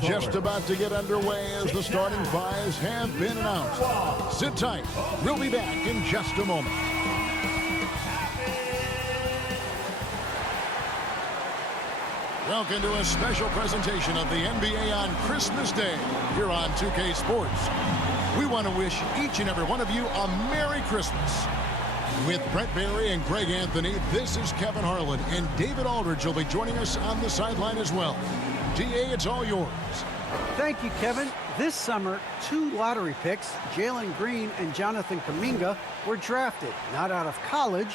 just about to get underway as the starting fives have been announced. Sit tight. We'll be back in just a moment. Welcome to a special presentation of the NBA on Christmas Day here on 2K Sports. We want to wish each and every one of you a Merry Christmas. With Brett Barry and Greg Anthony, this is Kevin Harlan, and David Aldridge will be joining us on the sideline as well. DA, it's all yours. Thank you, Kevin. This summer, 2 lottery picks, Jalen Green and Jonathan Kuminga, were drafted, not out of college,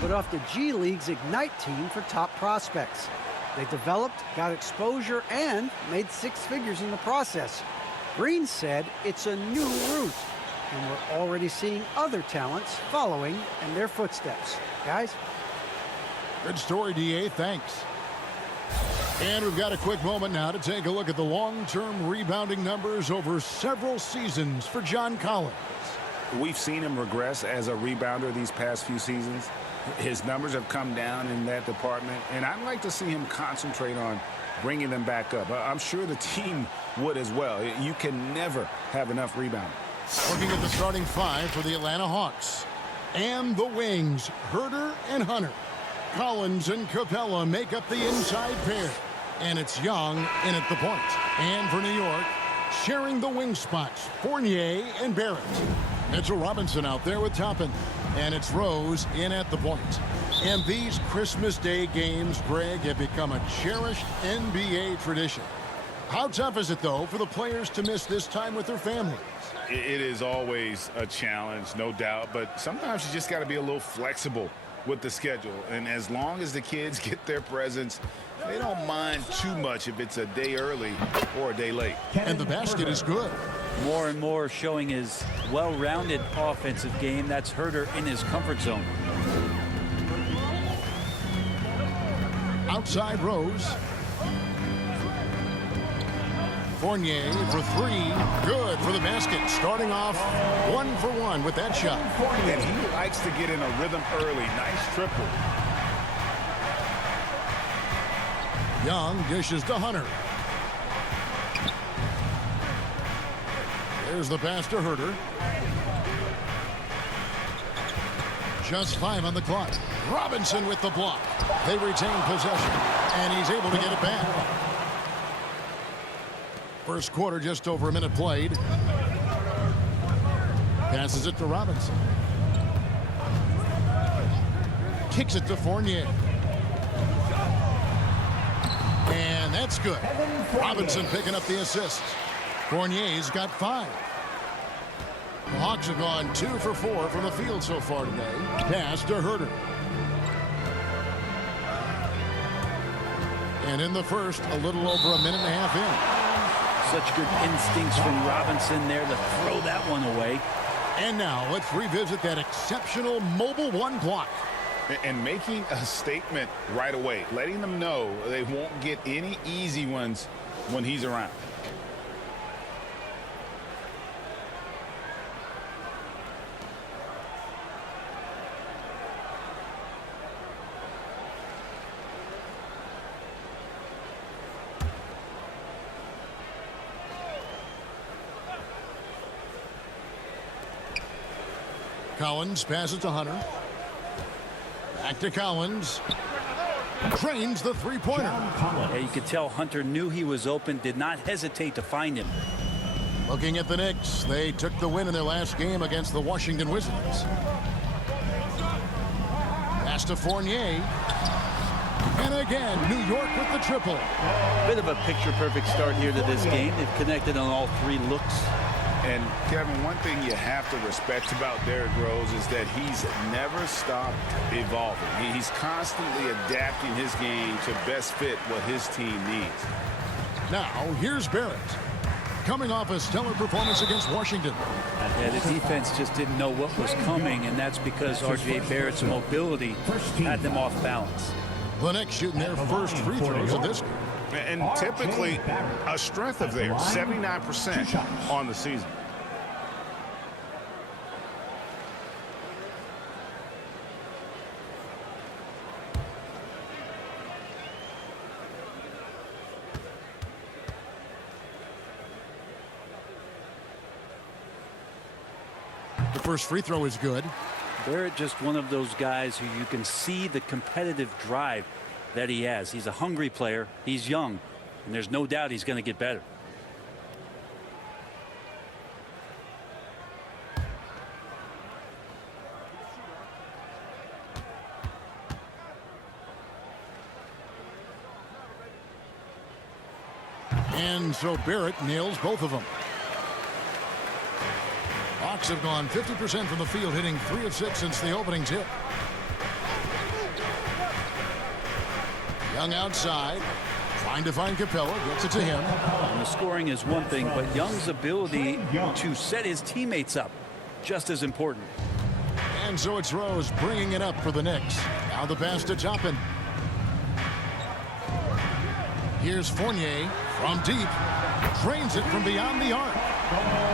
but off the G League's Ignite team for top prospects. They developed, got exposure, and made 6 figures in the process. Green said it's a new route, and we're already seeing other talents following in their footsteps. Guys? Good story, DA. Thanks. And we've got a quick moment now to take a look at the long-term rebounding numbers over several seasons for John Collins. We've seen him regress as a rebounder these past few seasons. His numbers have come down in that department, and I'd like to see him concentrate on bringing them back up. I'm sure the team would as well. You can never have enough rebounding. Looking at the starting 5 for the Atlanta Hawks. And the wings, Herter and Hunter. Collins and Capella make up the inside pair. And it's Young in at the point. And for New York, sharing the wing spots, Fournier and Barrett. Mitchell Robinson out there with Toppin. And it's Rose in at the point. And these Christmas Day games, Greg, have become a cherished NBA tradition. How tough is it, though, for the players to miss this time with their families? It is always a challenge, no doubt, but sometimes you just got to be a little flexible with the schedule. And as long as the kids get their presents, they don't mind too much if it's a day early or a day late. And the basket is good. More and more showing his well-rounded offensive game. That's Herter in his comfort zone. Outside Rose. Fournier for 3. Good for the basket. Starting off 1 for 1 with that shot. And he likes to get in a rhythm early. Nice triple. Young dishes to Hunter. There's the pass to Herter. Just 5 on the clock. Robinson with the block. They retain possession, and he's able to get it back. First quarter, just over a minute played. Passes it to Robinson. Kicks it to Fournier. And that's good. Robinson picking up the assist. Fournier's got 5. The Hawks have gone 2 for 4 from the field so far today. Pass to Herter. And in the first, a little over a minute and a half in. Such good instincts from Robinson there to throw that one away. And now let's revisit that exceptional mobile 1 block. And making a statement right away, letting them know they won't get any easy ones when he's around. Collins passes to Hunter. Back to Collins. Trains the 3-pointer. Yeah, you could tell Hunter knew he was open, did not hesitate to find him. Looking at the Knicks, they took the win in their last game against the Washington Wizards. Pass to Fournier. And again, New York with the triple. Bit of a picture-perfect start here to this game. They've connected on all 3 looks. And, Kevin, one thing you have to respect about Derrick Rose is that he's never stopped evolving. He's constantly adapting his game to best fit what his team needs. Now, here's Barrett. Coming off a stellar performance against Washington. Yeah, the defense just didn't know what was coming, and that's because R.J. Barrett's mobility had them off balance. The Knicks shooting their first free throws of this game. And typically a strength of theirs, 79% on the season. The first free throw is good. Barrett just one of those guys who you can see the competitive drive that he has. He's a hungry player. He's young, and there's no doubt he's going to get better. And so Barrett nails both of them. Hawks have gone 50% from the field, hitting 3 of 6 since the opening tip. Young outside, trying to find Capella, gets it to him. And the scoring is one thing, but Young's ability to set his teammates up, just as important. And so it's Rose bringing it up for the Knicks. Now the pass to Toppin. Here's Fournier from deep. Drains it from beyond the arc.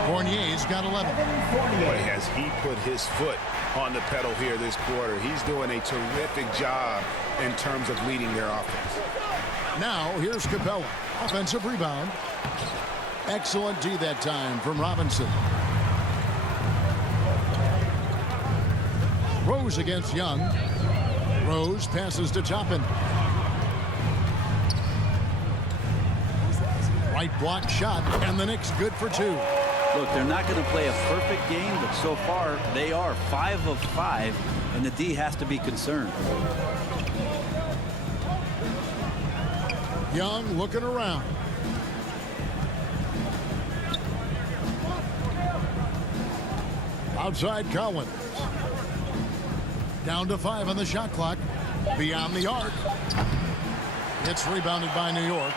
Fournier's got 11. Boy, has he put his foot on the pedal here this quarter. He's doing a terrific job in terms of leading their offense. Now here's Capella. Offensive rebound. Excellent D that time from Robinson. Rose against Young. Rose passes to Toppin. Right block shot, and the Knicks good for 2. Look, they're not going to play a perfect game, but so far they are 5 of 5, and the D has to be concerned. Young looking around. Outside Collins. Down to 5 on the shot clock. Beyond the arc. It's rebounded by New York.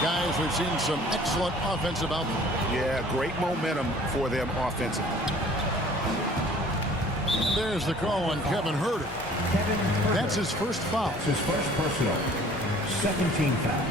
Guys, we've seen some excellent offensive output. Yeah, great momentum for them offensively. And there's the call on Kevin Huerter. That's his first foul. His first personal. Second team foul.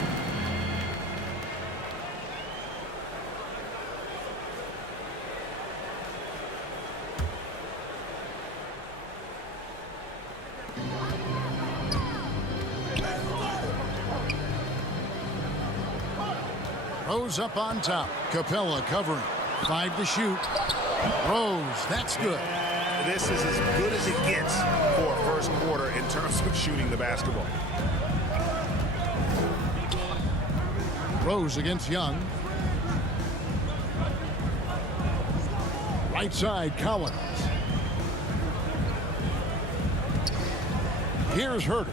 Rose up on top. Capella covering. 5 to shoot. Rose, that's good. This is as good as it gets for a first quarter in terms of shooting the basketball. Rose against Young. Right side, Collins. Here's Huerter.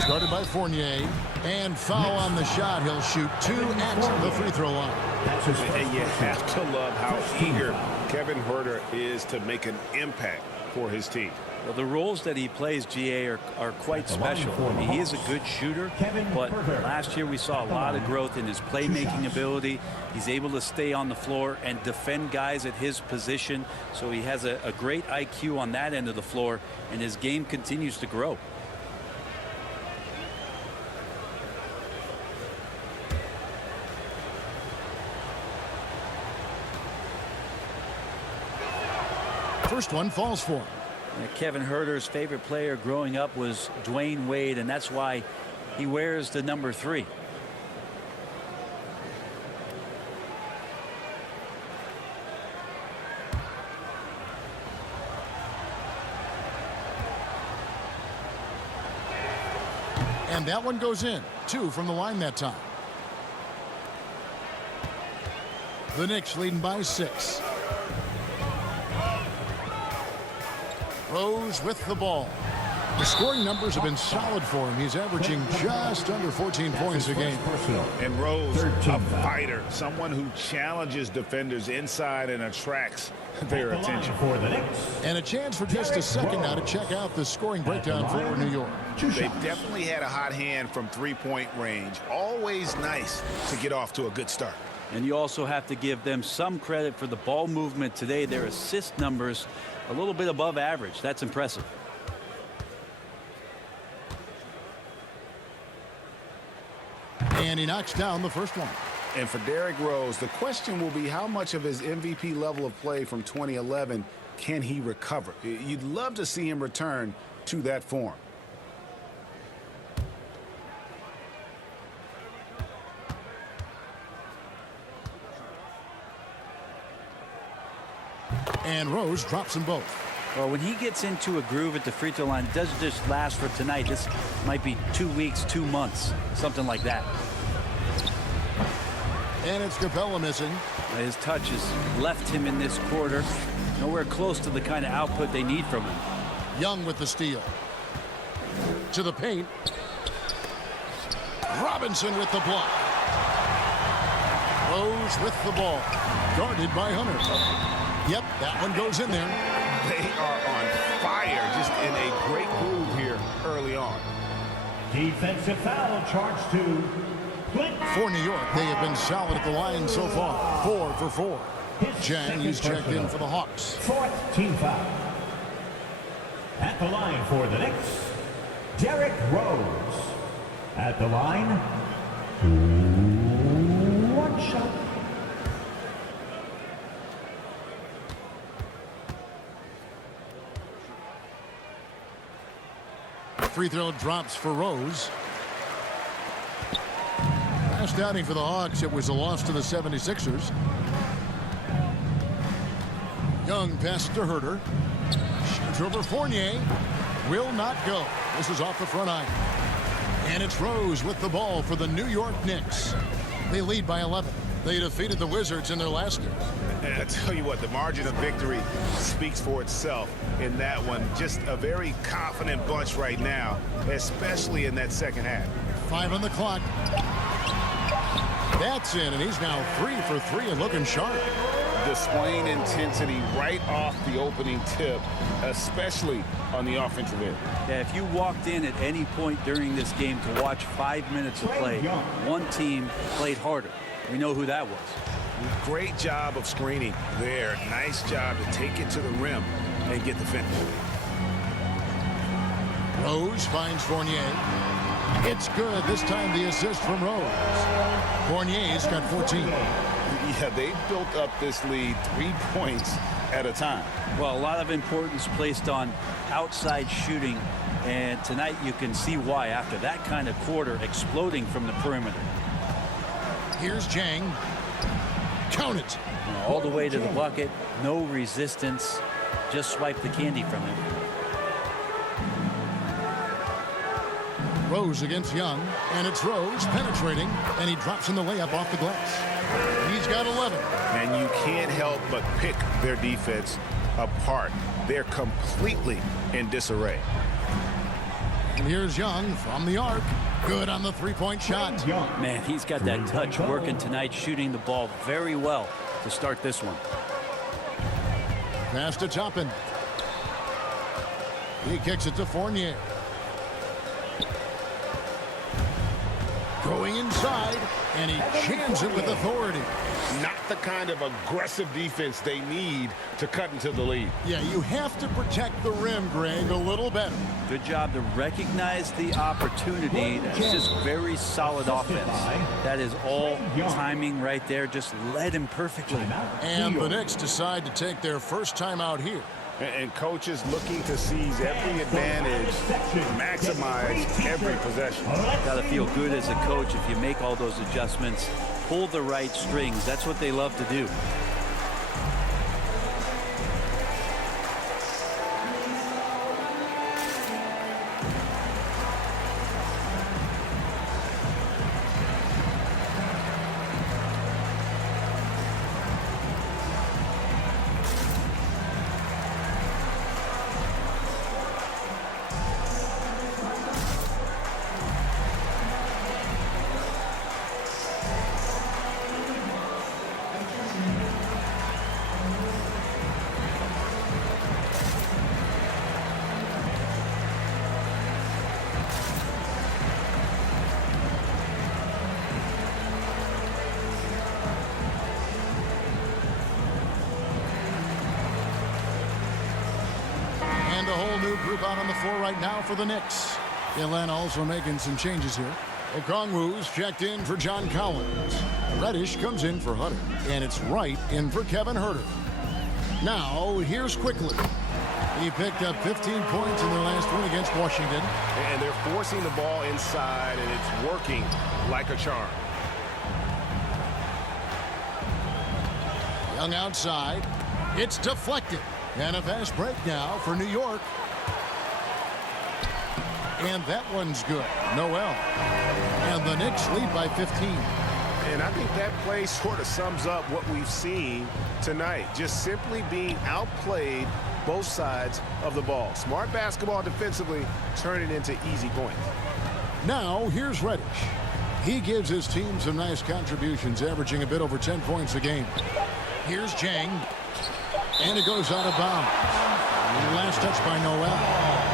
Started by Fournier. And foul on the shot. He'll shoot 2 at the free throw line. And you have to love how eager Kevin Huerter is to make an impact for his team. Well, the roles that he plays, GA, are quite special. I mean, he is a good shooter, but last year we saw a lot of growth in his playmaking ability. He's able to stay on the floor and defend guys at his position, so he has a great IQ on that end of the floor, and his game continues to grow. First one falls for him. Kevin Huerter's favorite player growing up was Dwayne Wade, and that's why he wears the number 3. And that one goes in. 2 from the line that time. The Knicks leading by 6. Rose with the ball. The scoring numbers have been solid for him. He's averaging just under 14 points a game. And Rose, a fighter, someone who challenges defenders inside and attracts their attention. And a chance for just a second now to check out the scoring breakdown for New York. They've definitely had a hot hand from three-point range. Always nice to get off to a good start. And you also have to give them some credit for the ball movement today. Their assist numbers a little bit above average. That's impressive. And he knocks down the first one. And for Derrick Rose, the question will be how much of his MVP level of play from 2011 can he recover? You'd love to see him return to that form. And Rose drops them both. Well, when he gets into a groove at the free throw line, it doesn't just last for tonight. This might be 2 weeks, 2 months, something like that. And it's Capella missing. His touch has left him in this quarter. Nowhere close to the kind of output they need from him. Young with the steal. To the paint. Robinson with the block. Rose with the ball. Guarded by Hunter. Yep, that one goes in there. They are on fire, just in a great groove here early on. Defensive foul charged to Flint. For New York, they have been solid at the line so far. 4 for 4. Jang is checked in for the Hawks. 4th team foul. At the line for the Knicks, Derrick Rose. At the line, 1 shot. Free throw drops for Rose. Last outing for the Hawks, it was a loss to the 76ers. Young pass to Herter. Shoots over Fournier. Will not go. This is off the front iron. And it's Rose with the ball for the New York Knicks. They lead by 11. They defeated the Wizards in their last game. And I tell you what, the margin of victory speaks for itself in that one. Just a very confident bunch right now, especially in that second half. 5 on the clock. That's in, and he's now 3 for 3 and looking sharp. Displaying intensity right off the opening tip, especially on the offensive end. Yeah, if you walked in at any point during this game to watch 5 minutes of play, one team played harder. We know who that was. Great job of screening there. Nice job to take it to the rim and get the finish. Rose finds Fournier. It's good. This time the assist from Rose. Fournier's got 14. Yeah, they built up this lead 3 points at a time. Well, a lot of importance placed on outside shooting, and tonight you can see why after that kind of quarter exploding from the perimeter. Here's Jang. Count it. All the way to the bucket, no resistance, just swipe the candy from him. Rose against Young, and it's Rose penetrating, and he drops in the layup off the glass. He's got 11. And you can't help but pick their defense apart. They're completely in disarray. And here's Young from the arc. Good on the three-point shot. Man, he's got that touch working tonight, shooting the ball very well to start this one. Pass to Toppin. He kicks it to Fournier. Going inside, and he jams it with authority. Not the kind of aggressive defense they need to cut into the lead. Yeah, you have to protect the rim, Greg, a little better. Good job to recognize the opportunity. That's just very solid offense. That is all timing right there. Just led him perfectly. And the Knicks decide to take their first time out here. And coaches looking to seize every advantage, maximize every possession. Got to feel good as a coach if you make all those adjustments. Pull the right strings. That's what they love to do. And a whole new group out on the floor right now for the Knicks. Atlanta also making some changes here. Okongwu's checked in for John Collins. Reddish comes in for Hunter. And it's Wright in for Kevin Herter. Now, here's Quickly. He picked up 15 points in their last win against Washington. And they're forcing the ball inside, and it's working like a charm. Young outside. It's deflected. And a fast break now for New York. And that one's good. Noel. And the Knicks lead by 15. And I think that play sort of sums up what we've seen tonight. Just simply being outplayed both sides of the ball. Smart basketball defensively, turning into easy points. Now, here's Reddish. He gives his team some nice contributions, averaging a bit over 10 points a game. Here's Jang. And it goes out of bounds. Last touch by Noel.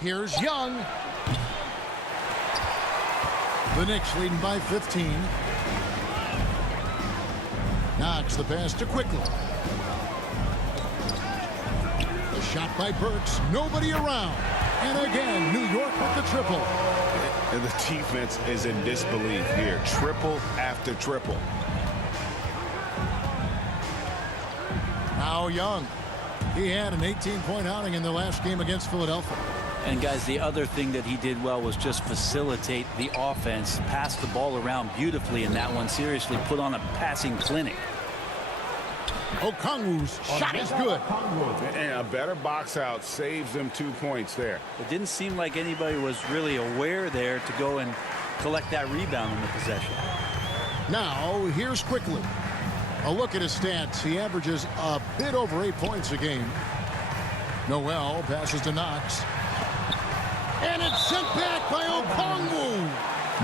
Here's Young. The Knicks leading by 15. Knocks the pass to Quickly. The shot by Burks. Nobody around. And again, New York with the triple. And the defense is in disbelief here. Triple after triple. Now Young. He had an 18-point outing in their last game against Philadelphia. And guys, the other thing that he did well was just facilitate the offense, pass the ball around beautifully in that one. Seriously, put on a passing clinic. Okongwu's shot is good. And a better box out saves them 2 points there. It didn't seem like anybody was really aware there to go and collect that rebound in the possession. Now, here's Quickly. A look at his stats. He averages a bit over 8 points a game. Noel passes to Knox. And it's sent back by Okongwu.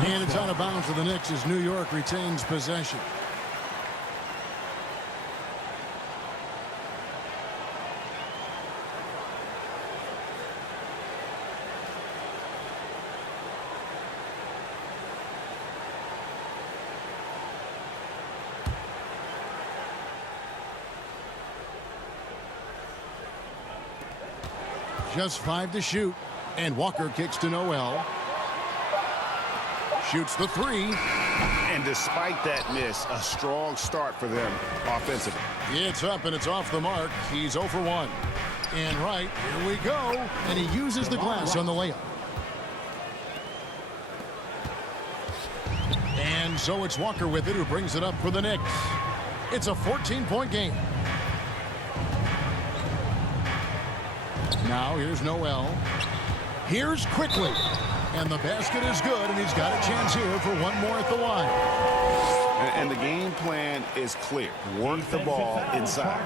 And it's out of bounds for the Knicks as New York retains possession. Just 5 to shoot. And Walker kicks to Noel. Shoots the 3. And despite that miss, a strong start for them offensively. It's up and it's off the mark. He's 0 for 1. And right, here we go. And he uses the glass on the layup. And so it's Walker with it who brings it up for the Knicks. It's a 14-point game. Now here's Noel. Here's Quickly. And the basket is good, and he's got a chance here for one more at the line. And the game plan is clear. Work the ball inside.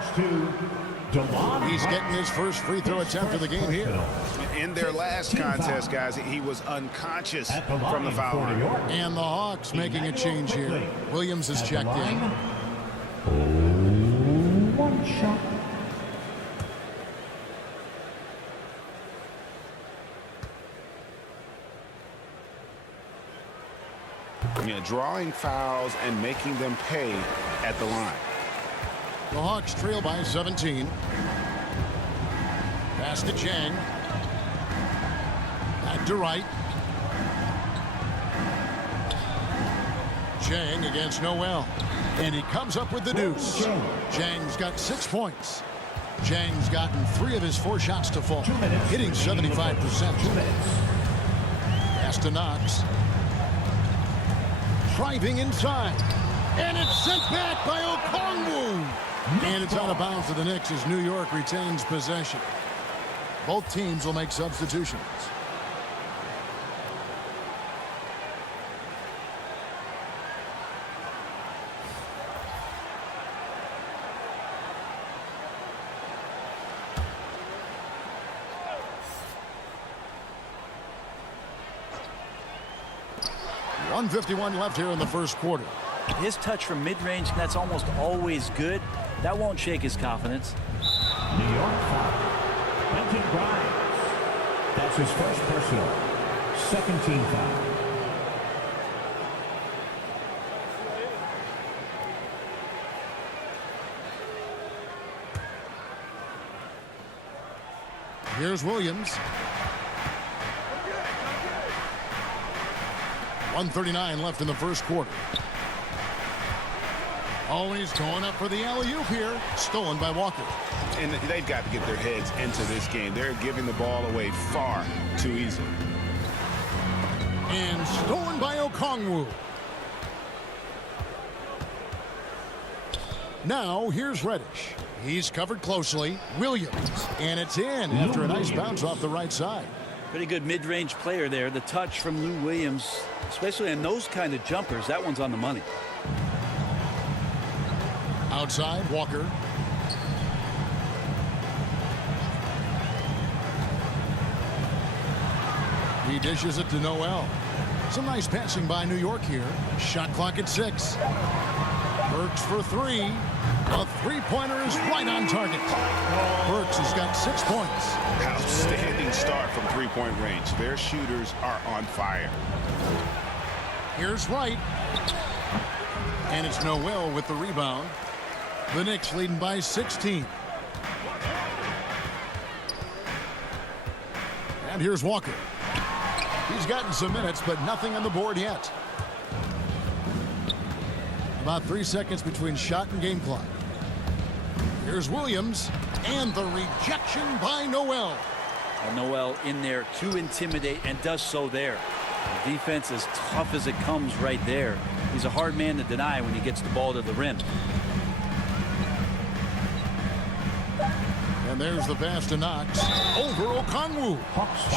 He's getting his first free throw attempt of the game here. In their last contest, guys, he was unconscious from the foul line. And the Hawks making a change here. Williams is checked in. One shot. Drawing fouls and making them pay at the line. The Hawks trail by 17. Pass to Jang. Back to Wright. Jang against Noel. And he comes up with the deuce. Jang's got 6 points. Jang's gotten 3 of his 4 shots to fall, hitting 75%. Pass to Knox. Driving inside. And it's sent back by Okongwu. And it's out of bounds to the Knicks as New York retains possession. Both teams will make substitutions. .151 left here in the first quarter. His touch from mid-range, that's almost always good. That won't shake his confidence. New York foul. Quentin Grimes. That's his first personal. Second team foul. Here's Williams. 1:39 left in the first quarter. Oh, he's going up for the alley-oop here. Stolen by Walker. And they've got to get their heads into this game. They're giving the ball away far too easily. And stolen by Okongwu. Now here's Reddish. He's covered closely. Williams. And it's in after a nice bounce off the right side. Pretty good mid-range player there. The touch from Lou Williams, especially in those kind of jumpers, that one's on the money. Outside, Walker. He dishes it to Noel. Some nice passing by New York here. Shot clock at 6. Burks for 3. A three-pointer is right on target. Burks has got 6 points. Outstanding start from three-point range. Their shooters are on fire. Here's Wright. And it's Noel with the rebound. The Knicks leading by 16. And here's Walker. He's gotten some minutes, but nothing on the board yet. About 3 seconds between shot and game clock. Here's Williams, and the rejection by Noel. Noel in there to intimidate, and does so there. The defense as tough as it comes right there. He's a hard man to deny when he gets the ball to the rim. And there's the pass to Knox. Over Okongwu.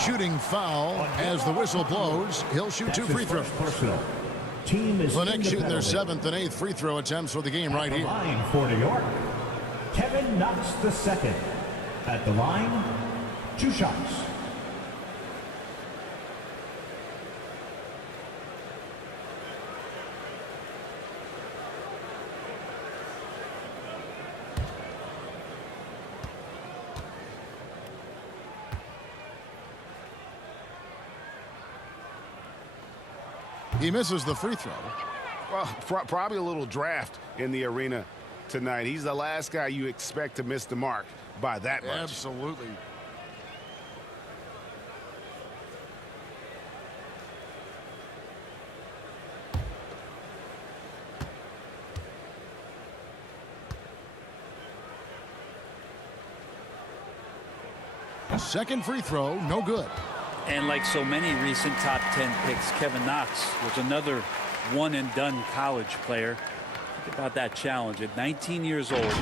Shooting foul as the whistle blows. He'll shoot 2 free throws. The Knicks shooting their 7th and 8th free throw attempts for the game right here. Line for New York, Kevin Knox II. At the line, 2 shots. He misses the free throw. Well, probably a little draft in the arena tonight. He's the last guy you expect to miss the mark by that much. Absolutely. Second free throw, no good. And like so many recent top 10 picks, Kevin Knox was another one-and-done college player. Think about that challenge at 19 years old,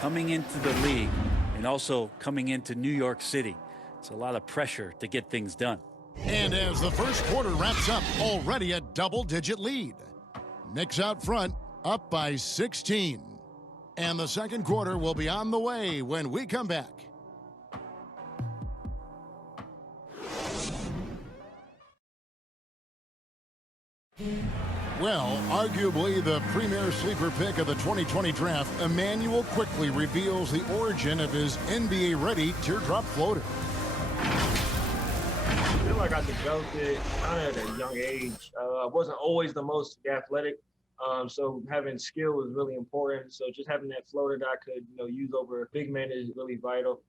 coming into the league and also coming into New York City. It's a lot of pressure to get things done. And as the first quarter wraps up, already a double-digit lead. Knicks out front, up by 16. And the second quarter will be on the way when we come back. Well, arguably the premier sleeper pick of the 2020 draft, Emmanuel quickly reveals the origin of his NBA-ready teardrop floater. I feel like I developed it kind of at a young age. I wasn't always the most athletic, so having skill was really important. So just having that floater that I could, use over big men is really vital.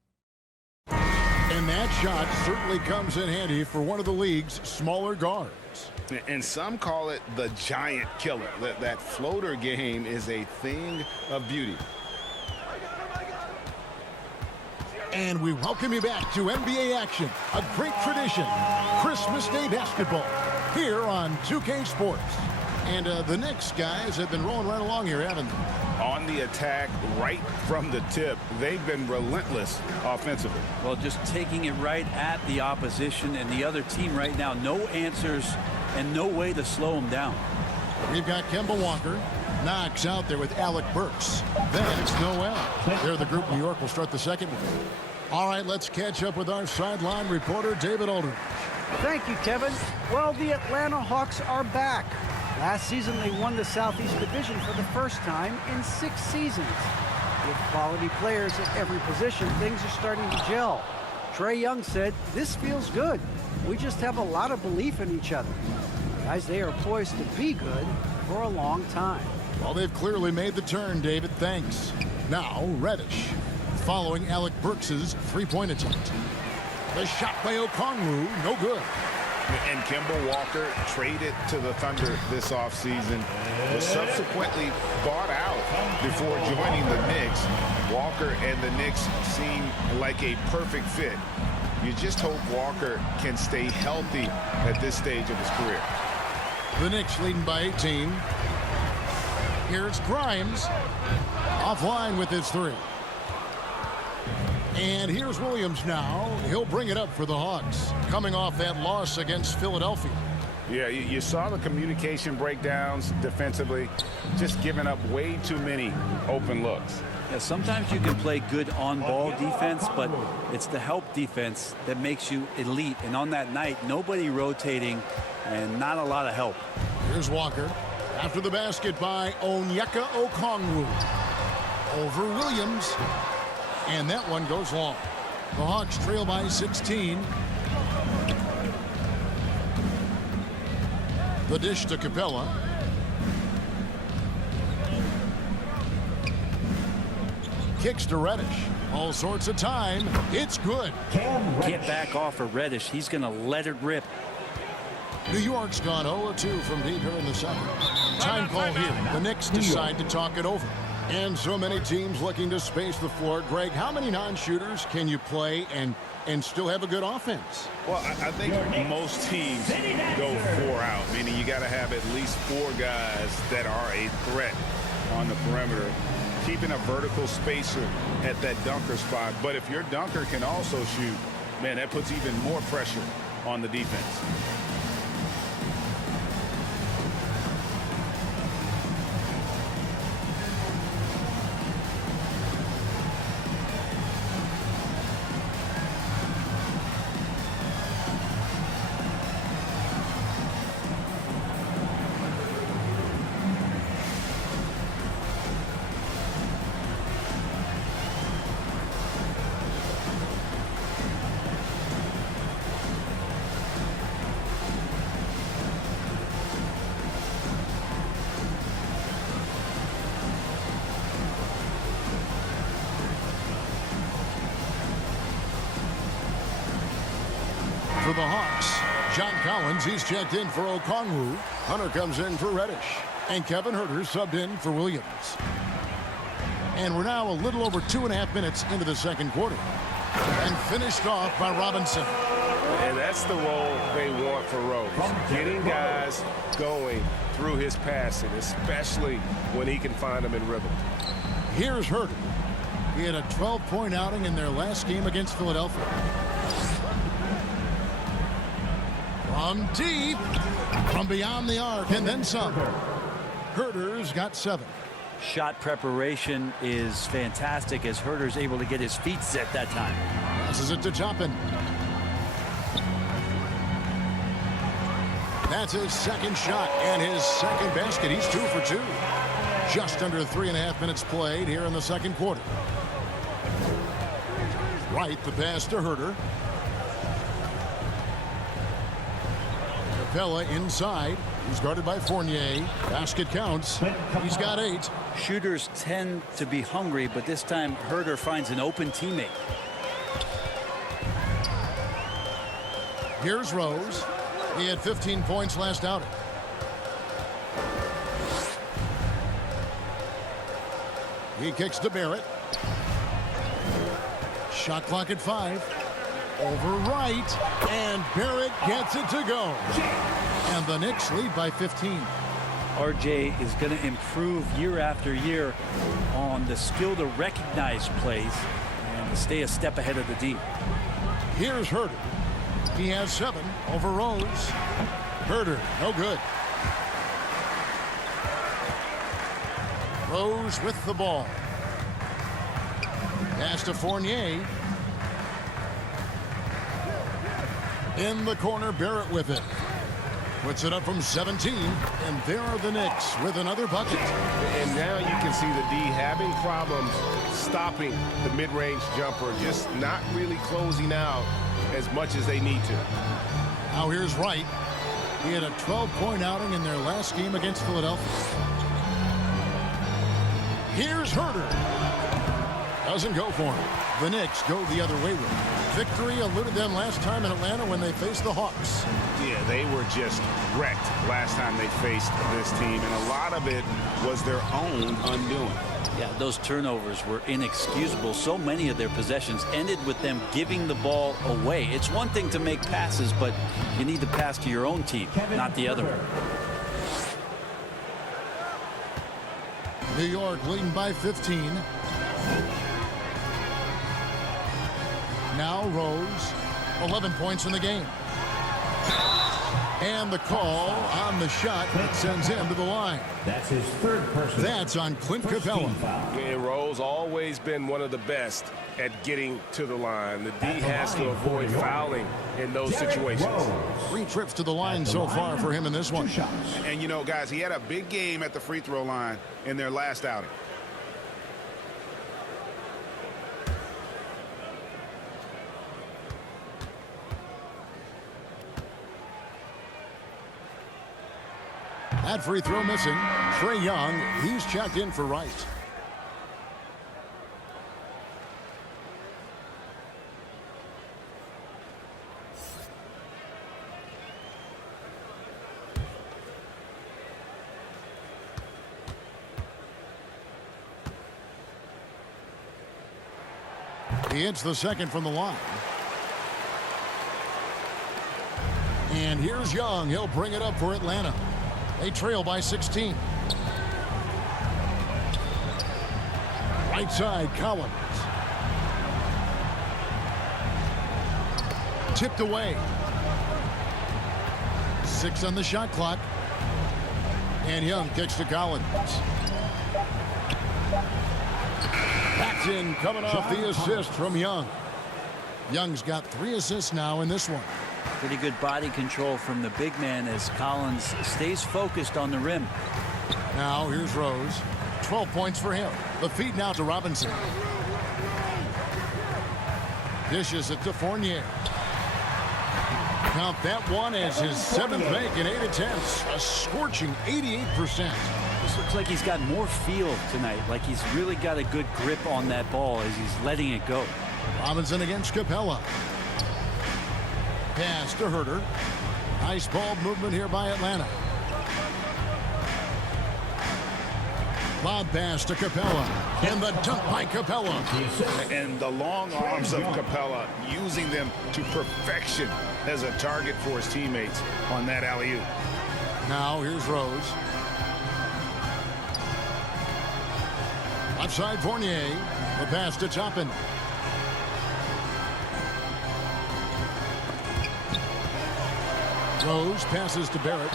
And that shot certainly comes in handy for one of the league's smaller guards. And some call it the giant killer. That floater game is a thing of beauty. And we welcome you back to NBA action, a great tradition, Christmas Day basketball, here on 2K Sports. And the Knicks guys have been rolling right along here, haven't they? On the attack right from the tip. They've been relentless offensively. Well, just taking it right at the opposition and the other team right now. No answers and no way to slow them down. We've got Kemba Walker. Knox out there with Alec Burks. Then it's Noel. They're the group New York will start the second one. All right, let's catch up with our sideline reporter, David Aldridge. Thank you, Kevin. Well, the Atlanta Hawks are back. Last season, they won the Southeast Division for the first time in 6 seasons. With quality players at every position, things are starting to gel. Trae Young said, "This feels good. We just have a lot of belief in each other." Guys, they are poised to be good for a long time. Well, they've clearly made the turn, David. Thanks. Now, Reddish, following Alec Burks' three-point attempt. The shot by Okongwu, no good. And Kemba Walker traded to the Thunder this offseason, was subsequently bought out before joining the Knicks. Walker and the Knicks seem like a perfect fit. You just hope Walker can stay healthy at this stage of his career. The Knicks leading by 18. Here's Grimes. Offline with his three. And here's Williams now. He'll bring it up for the Hawks, coming off that loss against Philadelphia. Yeah, you saw the communication breakdowns defensively, just giving up way too many open looks. Yeah, sometimes you can play good on-ball defense, but it's the help defense that makes you elite. And on that night, nobody rotating and not a lot of help. Here's Walker. After the basket by Onyeka Okongwu. Over Williams. And that one goes long. The Hawks trail by 16. The dish to Capella. Kicks to Reddish. All sorts of time. It's good. Get back off of Reddish. He's going to let it rip. New York's gone 0-2 from deep here in the second. Time call here. The Knicks decide to talk it over. And so many teams looking to space the floor. Greg, how many non-shooters can you play and still have a good offense? Well, I think most teams go 4 out, meaning you got to have at least 4 guys that are a threat on the perimeter, keeping a vertical spacer at that dunker spot. But if your dunker can also shoot, man, that puts even more pressure on the defense. For the Hawks, John Collins, he's checked in for Okongwu. Hunter comes in for Reddish. And Kevin Huerter subbed in for Williams. And we're now a little over 2.5 minutes into the second quarter. And finished off by Robinson. And that's the role they want for Rose. Getting guys going through his passing, especially when he can find them in rhythm. Here's Huerter. He had a 12-point outing in their last game against Philadelphia. From deep, from beyond the arc, and then some. Huerter's got 7. Shot preparation is fantastic as Huerter's able to get his feet set that time. Passes it to Toppin. That's his second shot and his second basket. He's 2 for 2. Just under 3.5 minutes played here in the second quarter. Right, the pass to Huerter. Capella inside. He's guarded by Fournier. Basket counts. He's got 8. Shooters tend to be hungry, but this time Huerter finds an open teammate. Here's Rose. He had 15 points last outing. He kicks to Barrett. Shot clock at 5. Over right, and Barrett gets it to go. And the Knicks lead by 15. RJ is going to improve year after year on the skill to recognize plays and to stay a step ahead of the D. Here's Huerter. He has 7 over Rose. Huerter, no good. Rose with the ball. Pass to Fournier. In the corner, Barrett with it. Puts it up from 17, and there are the Knicks with another bucket. And now you can see the D having problems stopping the mid-range jumper, just not really closing out as much as they need to. Now here's Wright. He had a 12-point outing in their last game against Philadelphia. Here's Huerter. Doesn't go for him. The Knicks go the other way with it. Victory eluded them last time in Atlanta when they faced the Hawks. Yeah, they were just wrecked last time they faced this team, and a lot of it was their own undoing. Yeah, those turnovers were inexcusable. So many of their possessions ended with them giving the ball away. It's one thing to make passes, but you need to pass to your own team, not the other one. New York leading by 15. Now Rose, 11 points in the game. And the call on the shot that sends him to the line. That's his third person. That's on Clint Capella. And Rose always been one of the best at getting to the line. The D has to avoid fouling in those situations. 3 trips to the line so far for him in this one. And you know, guys, he had a big game at the free throw line in their last outing. That free throw missing. Trae Young, he's checked in for Wright. He hits the second from the line. And here's Young. He'll bring it up for Atlanta. They trail by 16. Right side, Collins. Tipped away. 6 on the shot clock. And Young kicks to Collins. Paxton coming off the assist from Young. Young's got 3 assists now in this one. Pretty good body control from the big man as Collins stays focused on the rim. Now here's Rose. 12 points for him. The feed now to Robinson. Dishes it to Fournier. Count that one as his 7th make in 8 attempts. A scorching 88%. This looks like he's got more feel tonight. Like he's really got a good grip on that ball as he's letting it go. Robinson against Capella. Pass to Herter. Nice ball movement here by Atlanta. Lob pass to Capella. And the dunk by Capella. And the long arms of Capella, using them to perfection as a target for his teammates on that alley-oop. Now here's Rose. Outside Fournier. The pass to Toppin. Rose passes to Barrett.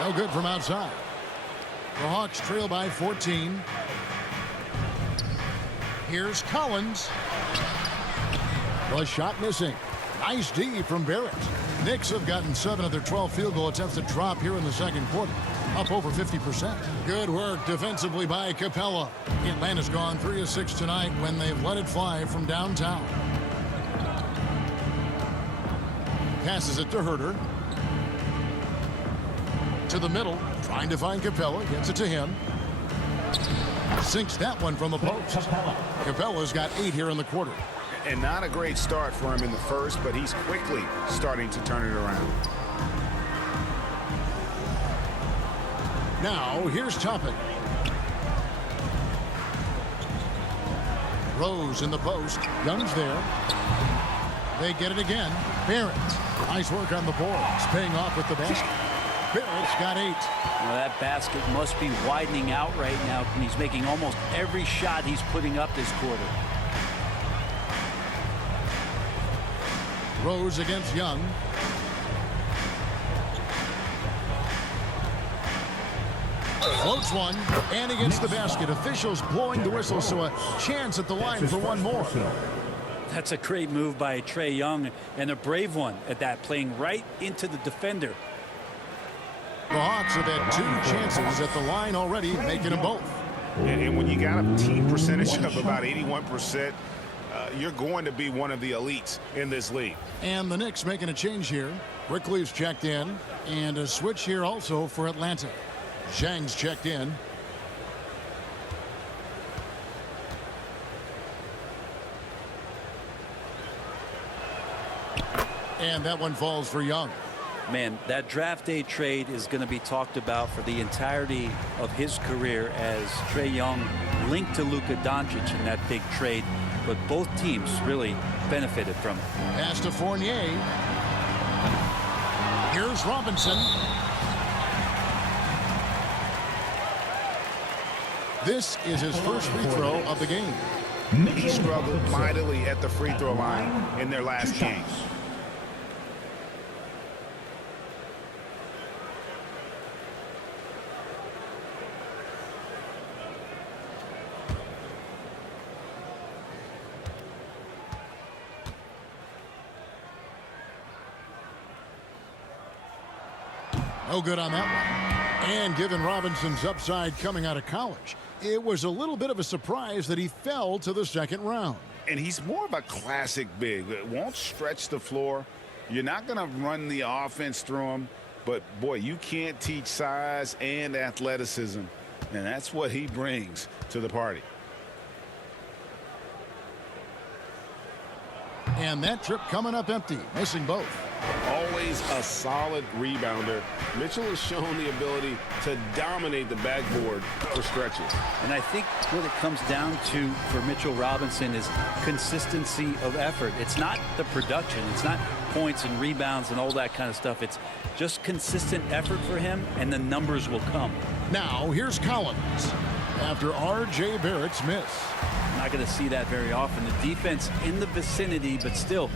No good from outside. The Hawks trail by 14. Here's Collins. The shot missing. Nice D from Barrett. Knicks have gotten 7 of their 12 field goal attempts to drop here in the second quarter. Up over 50%. Good work defensively by Capella. Atlanta's gone 3 of 6 tonight when they've let it fly from downtown. Passes it to Herter. To the middle. Trying to find Capella. Gets it to him. Sinks that one from the post. Capella's got 8 here in the quarter. And not a great start for him in the first, but he's quickly starting to turn it around. Now, here's Toppin. Rose in the post. Young's there. They get it again. Barrett. Nice work on the boards. Paying off with the basket. Barrett's got 8. Well, that basket must be widening out right now. And he's making almost every shot he's putting up this quarter. Rose against Young. Floats one, and against the basket. Officials blowing the whistle, so a chance at the line for one more. That's a great move by Trae Young, and a brave one at that, playing right into the defender. The Hawks have had 2 chances at the line already, making them both. And when you got a team percentage of about 81%, you're going to be one of the elites in this league. And the Knicks making a change here. Quickly's checked in, and a switch here also for Atlanta. Zhang's checked in. And that one falls for Young. Man, that draft day trade is going to be talked about for the entirety of his career, as Trae Young linked to Luka Doncic in that big trade, but both teams really benefited from it. Pass to Fournier. Here's Robinson. This is his first free throw of the game. He struggled mightily at the free throw line in their last game. No good on that one. And given Robinson's upside coming out of college, it was a little bit of a surprise that he fell to the second round. And he's more of a classic big. It won't stretch the floor. You're not going to run the offense through him. But, boy, you can't teach size and athleticism. And that's what he brings to the party. And that trip coming up empty, missing both. Always a solid rebounder. Mitchell has shown the ability to dominate the backboard for stretches. And I think what it comes down to for Mitchell Robinson is consistency of effort. It's not the production. It's not points and rebounds and all that kind of stuff. It's just consistent effort for him, and the numbers will come. Now, here's Collins after R.J. Barrett's miss. Not going to see that very often. The defense in the vicinity, but still,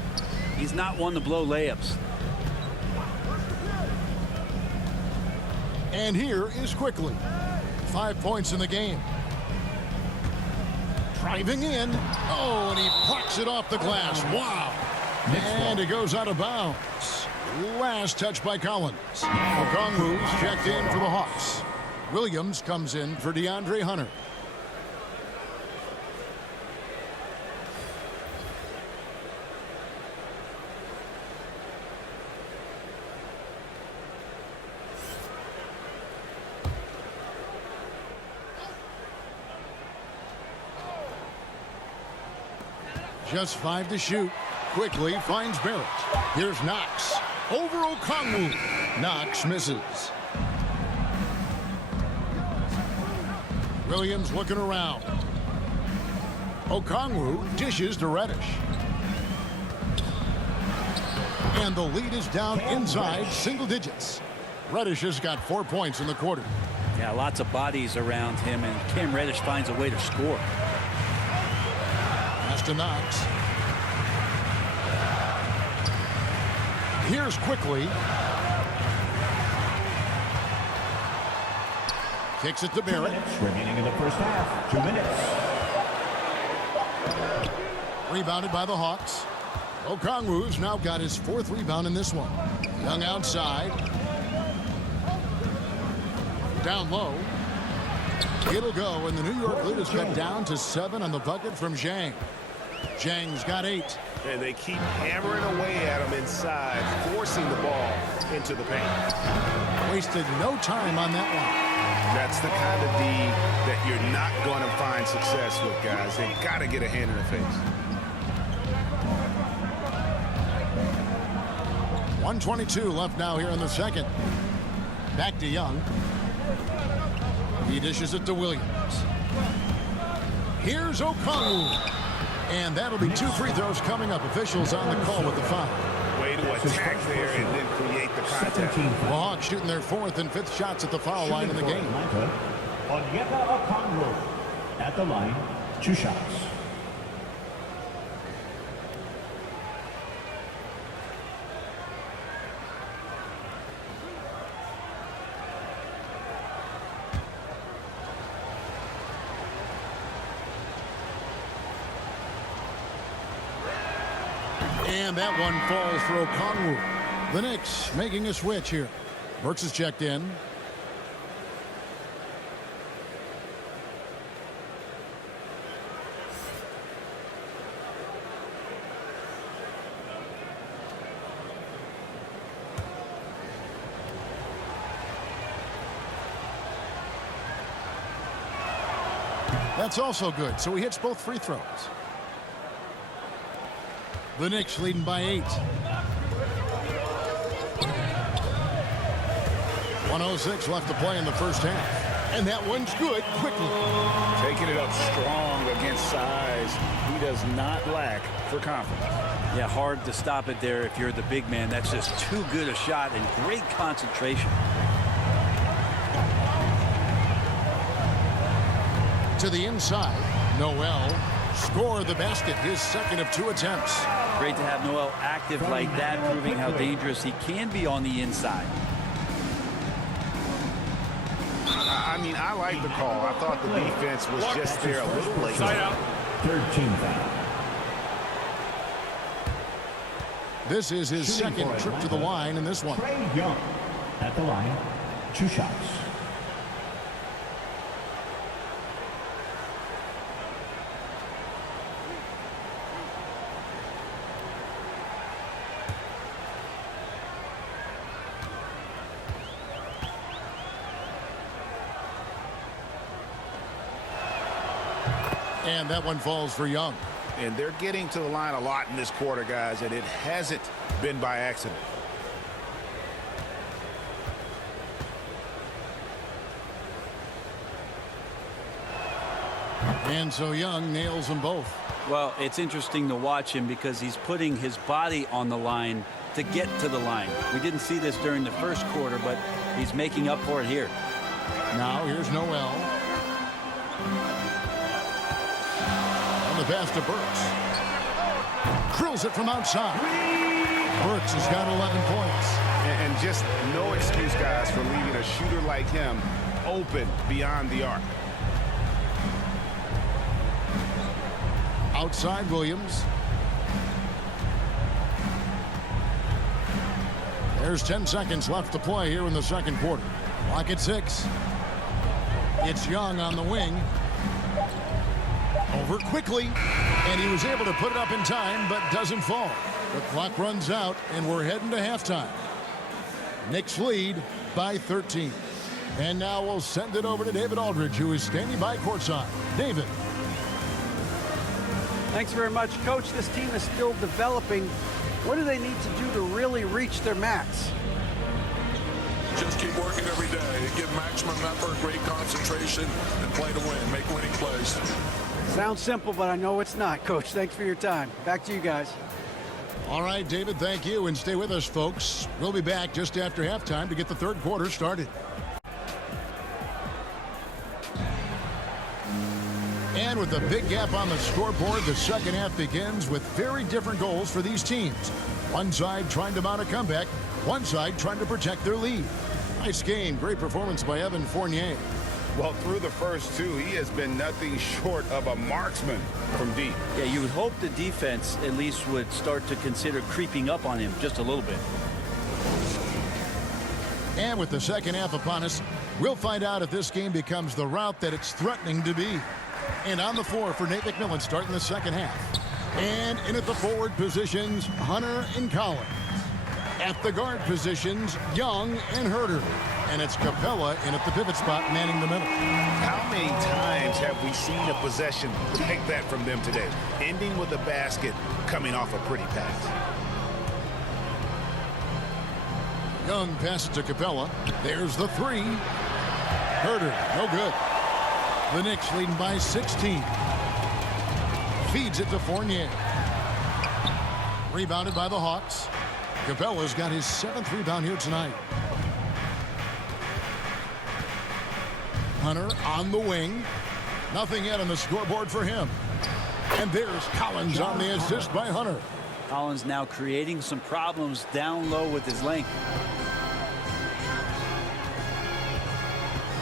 he's not one to blow layups. And here is Quickly. 5 points in the game. Driving in. Oh, and he plucks it off the glass. Wow. And it goes out of bounds. Last touch by Collins. Okongwu's checked in for the Hawks. Williams comes in for DeAndre Hunter. Just 5 to shoot. Quickly finds Barrett. Here's Knox. Over Okongwu. Knox misses. Williams looking around. Okongwu dishes to Reddish. And the lead is down inside single digits. Reddish has got 4 points in the quarter. Yeah, lots of bodies around him, and Cam Reddish finds a way to score. To Knox. Here's Quickly. Kicks it to Barrett. 2 minutes remaining in the first half. 2 minutes. Rebounded by the Hawks. Okongwu's now got his 4th rebound in this one. Young outside. Down low. It'll go, and the New York lead is cut down to 7 on the bucket from Zhang. Zhang's got 8. And they keep hammering away at him inside, forcing the ball into the paint. Wasted no time on that one. That's the kind of D that you're not going to find success with, guys. They got to get a hand in the face. 1:22 left now here in the second. Back to Young. He dishes it to Williams. Here's Okongwu. And that'll be 2 free throws coming up. Officials on the call with the foul. Way to attack there and then create the contact. The Hawks shooting their 4th and 5th shots at the foul line in the game. Onyeka Okongwu at the line, 2 shots. And that one falls for Okongwu. The Knicks making a switch here. Burks is checked in. That's also good. So he hits both free throws. The Knicks leading by 8. 1:06 left to play in the first half. And that one's good quickly. Taking it up strong against size. He does not lack for confidence. Yeah, hard to stop it there if you're the big man. That's just too good a shot and great concentration. To the inside, Noel scored the basket, his second of 2 attempts. Great to have Noel active like that, proving how dangerous he can be on the inside. I mean, I like the call. I thought the defense was just there a little late. Third team foul. This is his second trip to the line in this one. Trae Young at the line. 2 shots. And that one falls for Young. And they're getting to the line a lot in this quarter, guys, and it hasn't been by accident. And so Young nails them both. Well, it's interesting to watch him because he's putting his body on the line to get to the line. We didn't see this during the first quarter, but he's making up for it here. Now here's Noel. On the pass to Burks. Drills it from outside. Burks has got 11 points. And just no excuse, guys, for leaving a shooter like him open beyond the arc. Outside Williams. There's 10 seconds left to play here in the second quarter. Clock at 6. It's Young on the wing. Over quickly. And he was able to put it up in time, but doesn't fall. The clock runs out, and we're heading to halftime. Knicks lead by 13. And now we'll send it over to David Aldridge, who is standing by courtside. David. Thanks very much, Coach. This team is still developing. What do they need to do to really reach their max? Just keep working every day. Give maximum effort, great concentration, and play to win. Make winning plays. Sounds simple, but I know it's not, Coach. Thanks for your time. Back to you guys. All right, David, thank you. And stay with us, folks. We'll be back just after halftime to get the third quarter started. And with a big gap on the scoreboard, the second half begins with very different goals for these teams. One side trying to mount a comeback, one side trying to protect their lead. Nice game. Great performance by Evan Fournier. Well, through the first 2, he has been nothing short of a marksman from deep. Yeah, you would hope the defense at least would start to consider creeping up on him just a little bit. And with the second half upon us, we'll find out if this game becomes the route that it's threatening to be. And on the floor for Nate McMillan starting the second half. And in at the forward positions, Hunter and Collins. At the guard positions, Young and Herter. And it's Capella in at the pivot spot, manning the middle. How many times have we seen a possession like that from them today? Ending with a basket, coming off a pretty pass. Young passes to Capella. There's the 3. Herter, no good. The Knicks leading by 16. Feeds it to Fournier. Rebounded by the Hawks. Capella's got his 7th rebound here tonight. Hunter on the wing. Nothing yet on the scoreboard for him. And there's Collins on the assist by Hunter. Collins now creating some problems down low with his length.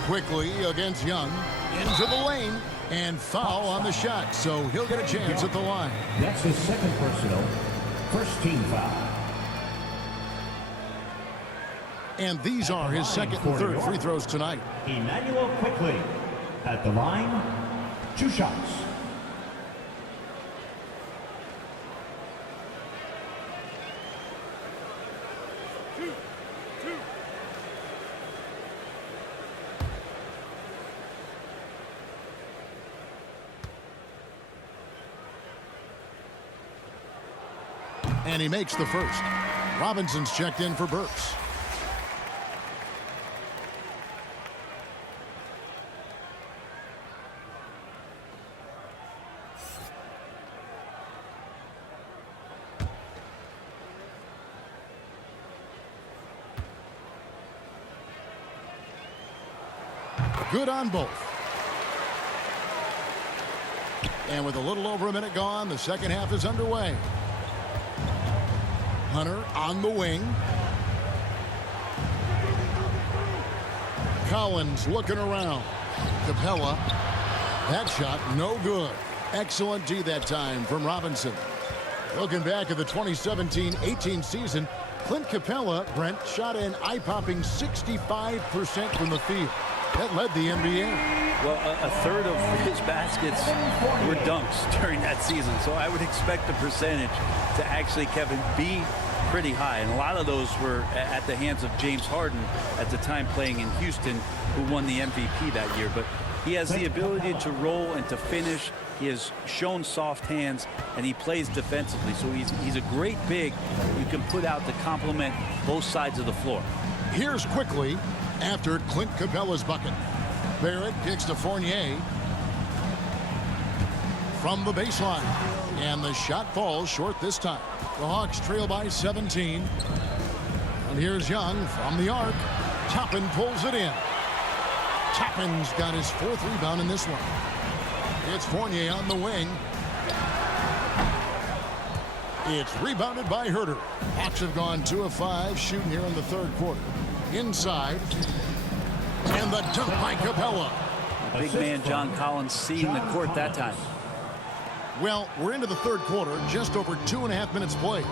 Quickly against Young. Into the lane. And foul on the shot. So he'll get a chance at the line. That's his second personal. First team foul. And these are his second and third free throws tonight. Emmanuel Quickly at the line. 2 shots. And he makes the first. Robinson's checked in for Burks. Good on both. And with a little over a minute gone, the second half is underway. Hunter on the wing. Collins looking around. Capella. That shot no good. Excellent D that time from Robinson. Looking back at the 2017-18 season, Clint Capella, Brent, shot an eye-popping 65% from the field. That led the NBA. Well, a third of his baskets were dunks during that season, so I would expect the percentage to actually, Kevin, be pretty high. And a lot of those were at the hands of James Harden at the time playing in Houston, who won the MVP that year. But he has the ability to roll and to finish. He has shown soft hands, and he plays defensively. So he's a great big you can put out to complement both sides of the floor. Here's quickly after Clint Capella's bucket. Barrett kicks to Fournier from the baseline. And the shot falls short this time. The Hawks trail by 17. And here's Young from the arc. Toppin pulls it in. Toppin's got his fourth rebound in this one. It's Fournier on the wing. It's rebounded by Herter. Hawks have gone 2 of 5 shooting here in the third quarter. Inside. And the dunk by Capella. Big man John Collins seeing the court that time. Well, we're into the third quarter, just over 2.5 minutes played.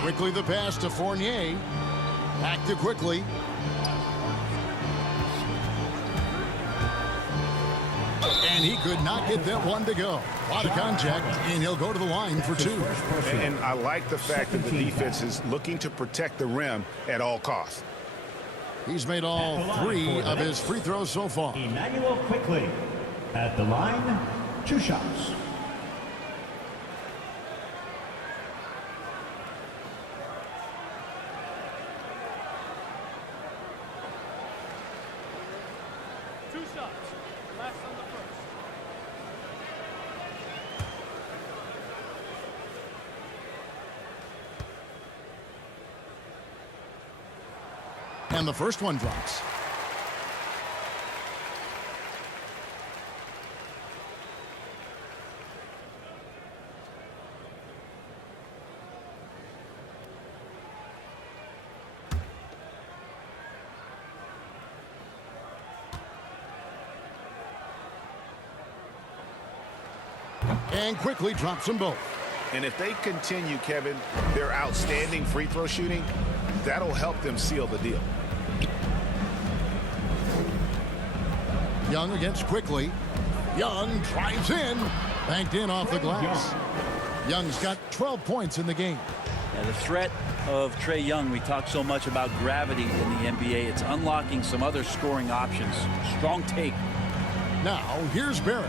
Quickly the pass to Fournier. Back to Quickly. And he could not get that one to go. A lot of contact, and he'll go to the line for 2. And I like the fact that the defense is looking to protect the rim at all costs. He's made all 3 of his free throws so far. Emmanuel Quickly at the line, 2 shots. And the first one drops. And Quickly drops them both. And if they continue, Kevin, their outstanding free throw shooting, that'll help them seal the deal. Young against Quickly. Young drives in. Banked in off the glass. Young's got 12 points in the game. Yeah, the threat of Trae Young, we talk so much about gravity in the NBA. It's unlocking some other scoring options. Strong take. Now, here's Barrett.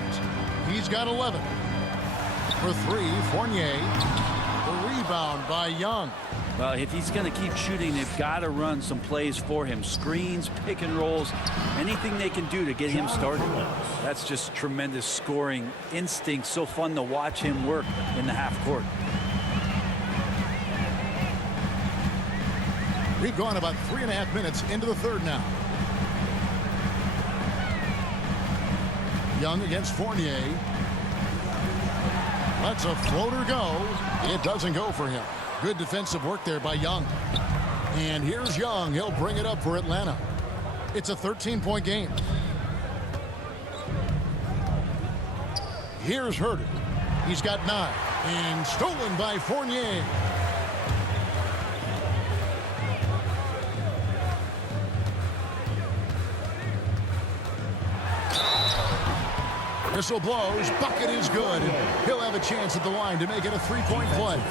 He's got 11. For 3, Fournier. The rebound by Young. Well, if he's going to keep shooting, they've got to run some plays for him. Screens, pick and rolls, anything they can do to get him started. That's just tremendous scoring instinct. So fun to watch him work in the half court. We've gone about 3.5 minutes into the third now. Young against Fournier. Lets a floater go. It doesn't go for him. Good defensive work there by Young. And here's Young. He'll bring it up for Atlanta. It's a 13-point game. Here's Herter. He's got 9. And stolen by Fournier. Whistle blows. Bucket is good. He'll have a chance at the line to make it a 3-point play.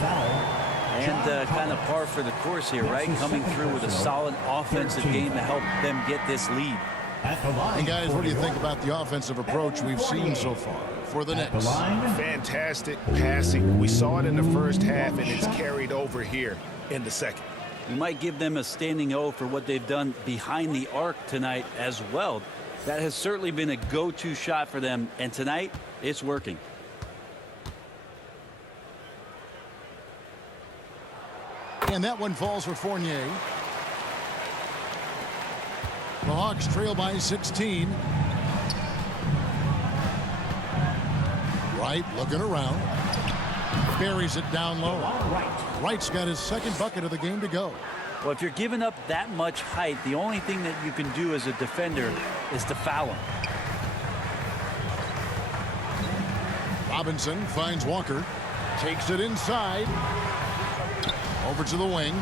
And kind of par for the course here, right? Coming through with a solid offensive game to help them get this lead. At the line And guys, for what do you New think York, about the offensive approach we've seen so far for the at the Knicks? line, Fantastic passing. We saw it in the first half, and it's carried over here in the second. You might give them a standing O for what they've done behind the arc tonight as well. That has certainly been a go-to shot for them, and tonight it's working. And that one falls for Fournier. The Hawks trail by 16. Wright looking around. Buries it down low. Wright's got his second bucket of the game to go. Well, if you're giving up that much height, the only thing that you can do as a defender is to foul him. Robinson finds Walker. Takes it inside. Over to the wing.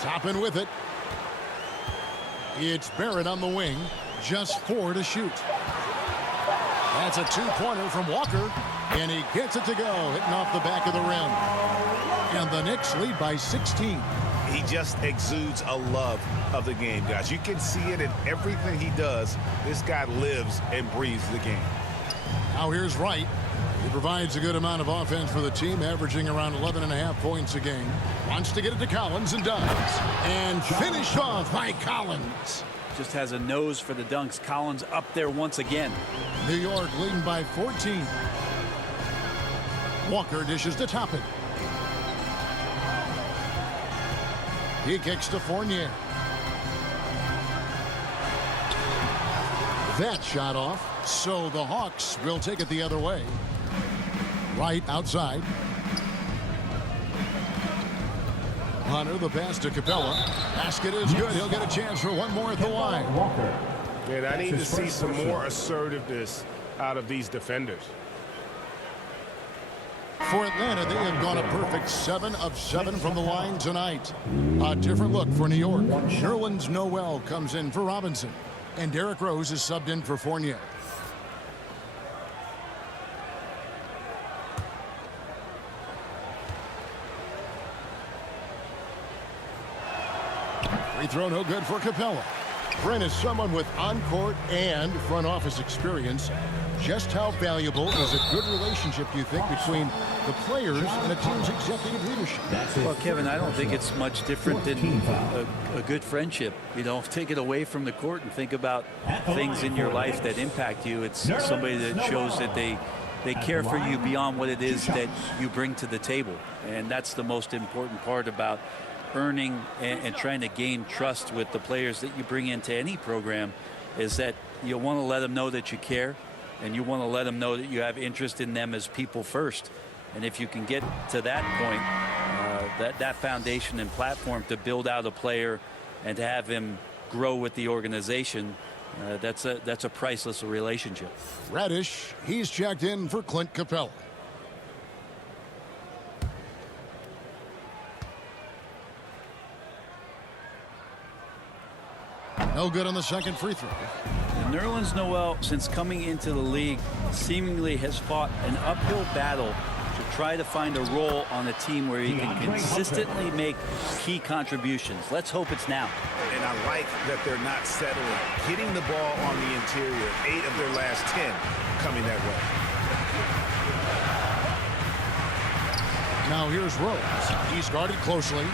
Toppin with it. It's Barrett on the wing. Just 4 to shoot. That's a two-pointer from Walker. And he gets it to go, hitting off the back of the rim. And the Knicks lead by 16. He just exudes a love of the game, guys. You can see it in everything he does. This guy lives and breathes the game. Now here's Wright. He provides a good amount of offense for the team, averaging around 11.5 points a game. Wants to get it to Collins and does. And finished off by Collins. Just has a nose for the dunks. Collins up there once again. New York leading by 14. Walker dishes to Toppin. He kicks to Fournier. That shot off, so the Hawks will take it the other way. Right outside. Hunter, the pass to Capella. Basket is good. He'll get a chance for one more at the line. Man, I need to see some more assertiveness out of these defenders. For Atlanta, they have gone a perfect 7 of 7 from the line tonight. A different look for New York. Nerlens Noel comes in for Robinson. And Derrick Rose is subbed in for Fournier. Free throw no good for Capella. Brent is someone with on-court and front office experience. Just how valuable is a good relationship, do you think, between the players and a team's executive leadership? Well, Kevin, I don't think it's much different than a good friendship. You know, take it away from the court and think about things in your life that impact you. It's somebody that shows that they care for you beyond what it is that you bring to the table. And that's the most important part about earning and trying to gain trust with the players that you bring into any program, is that you want to let them know that you care, and you want to let them know that you have interest in them as people first. And if you can get to that point, that foundation and platform to build out a player and to have him grow with the organization, that's a priceless relationship. Reddish, he's checked in for Clint Capella. No good on the second free throw. Nerlens Noel, since coming into the league, seemingly has fought an uphill battle to try to find a role on a team where he can consistently make key contributions. Let's hope it's now. And I like that they're not settling. Getting the ball on the interior, 8 of their last 10 coming that way. Now here's Rose. He's guarded closely.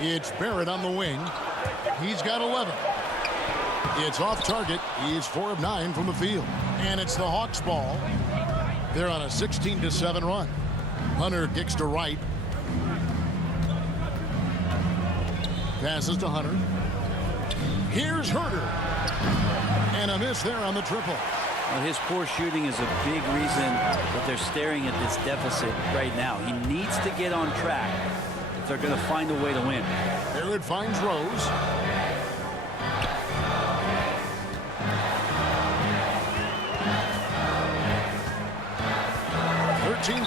It's Barrett on the wing. He's got 11. It's off target. He's 4 of 9 from the field. And it's the Hawks ball. They're on a 16-7 run. Hunter kicks to Wright. Passes to Hunter. Here's Herter. And a miss there on the triple. Well, his poor shooting is a big reason that they're staring at this deficit right now. He needs to get on track if they're going to find a way to win. Barrett finds Rose.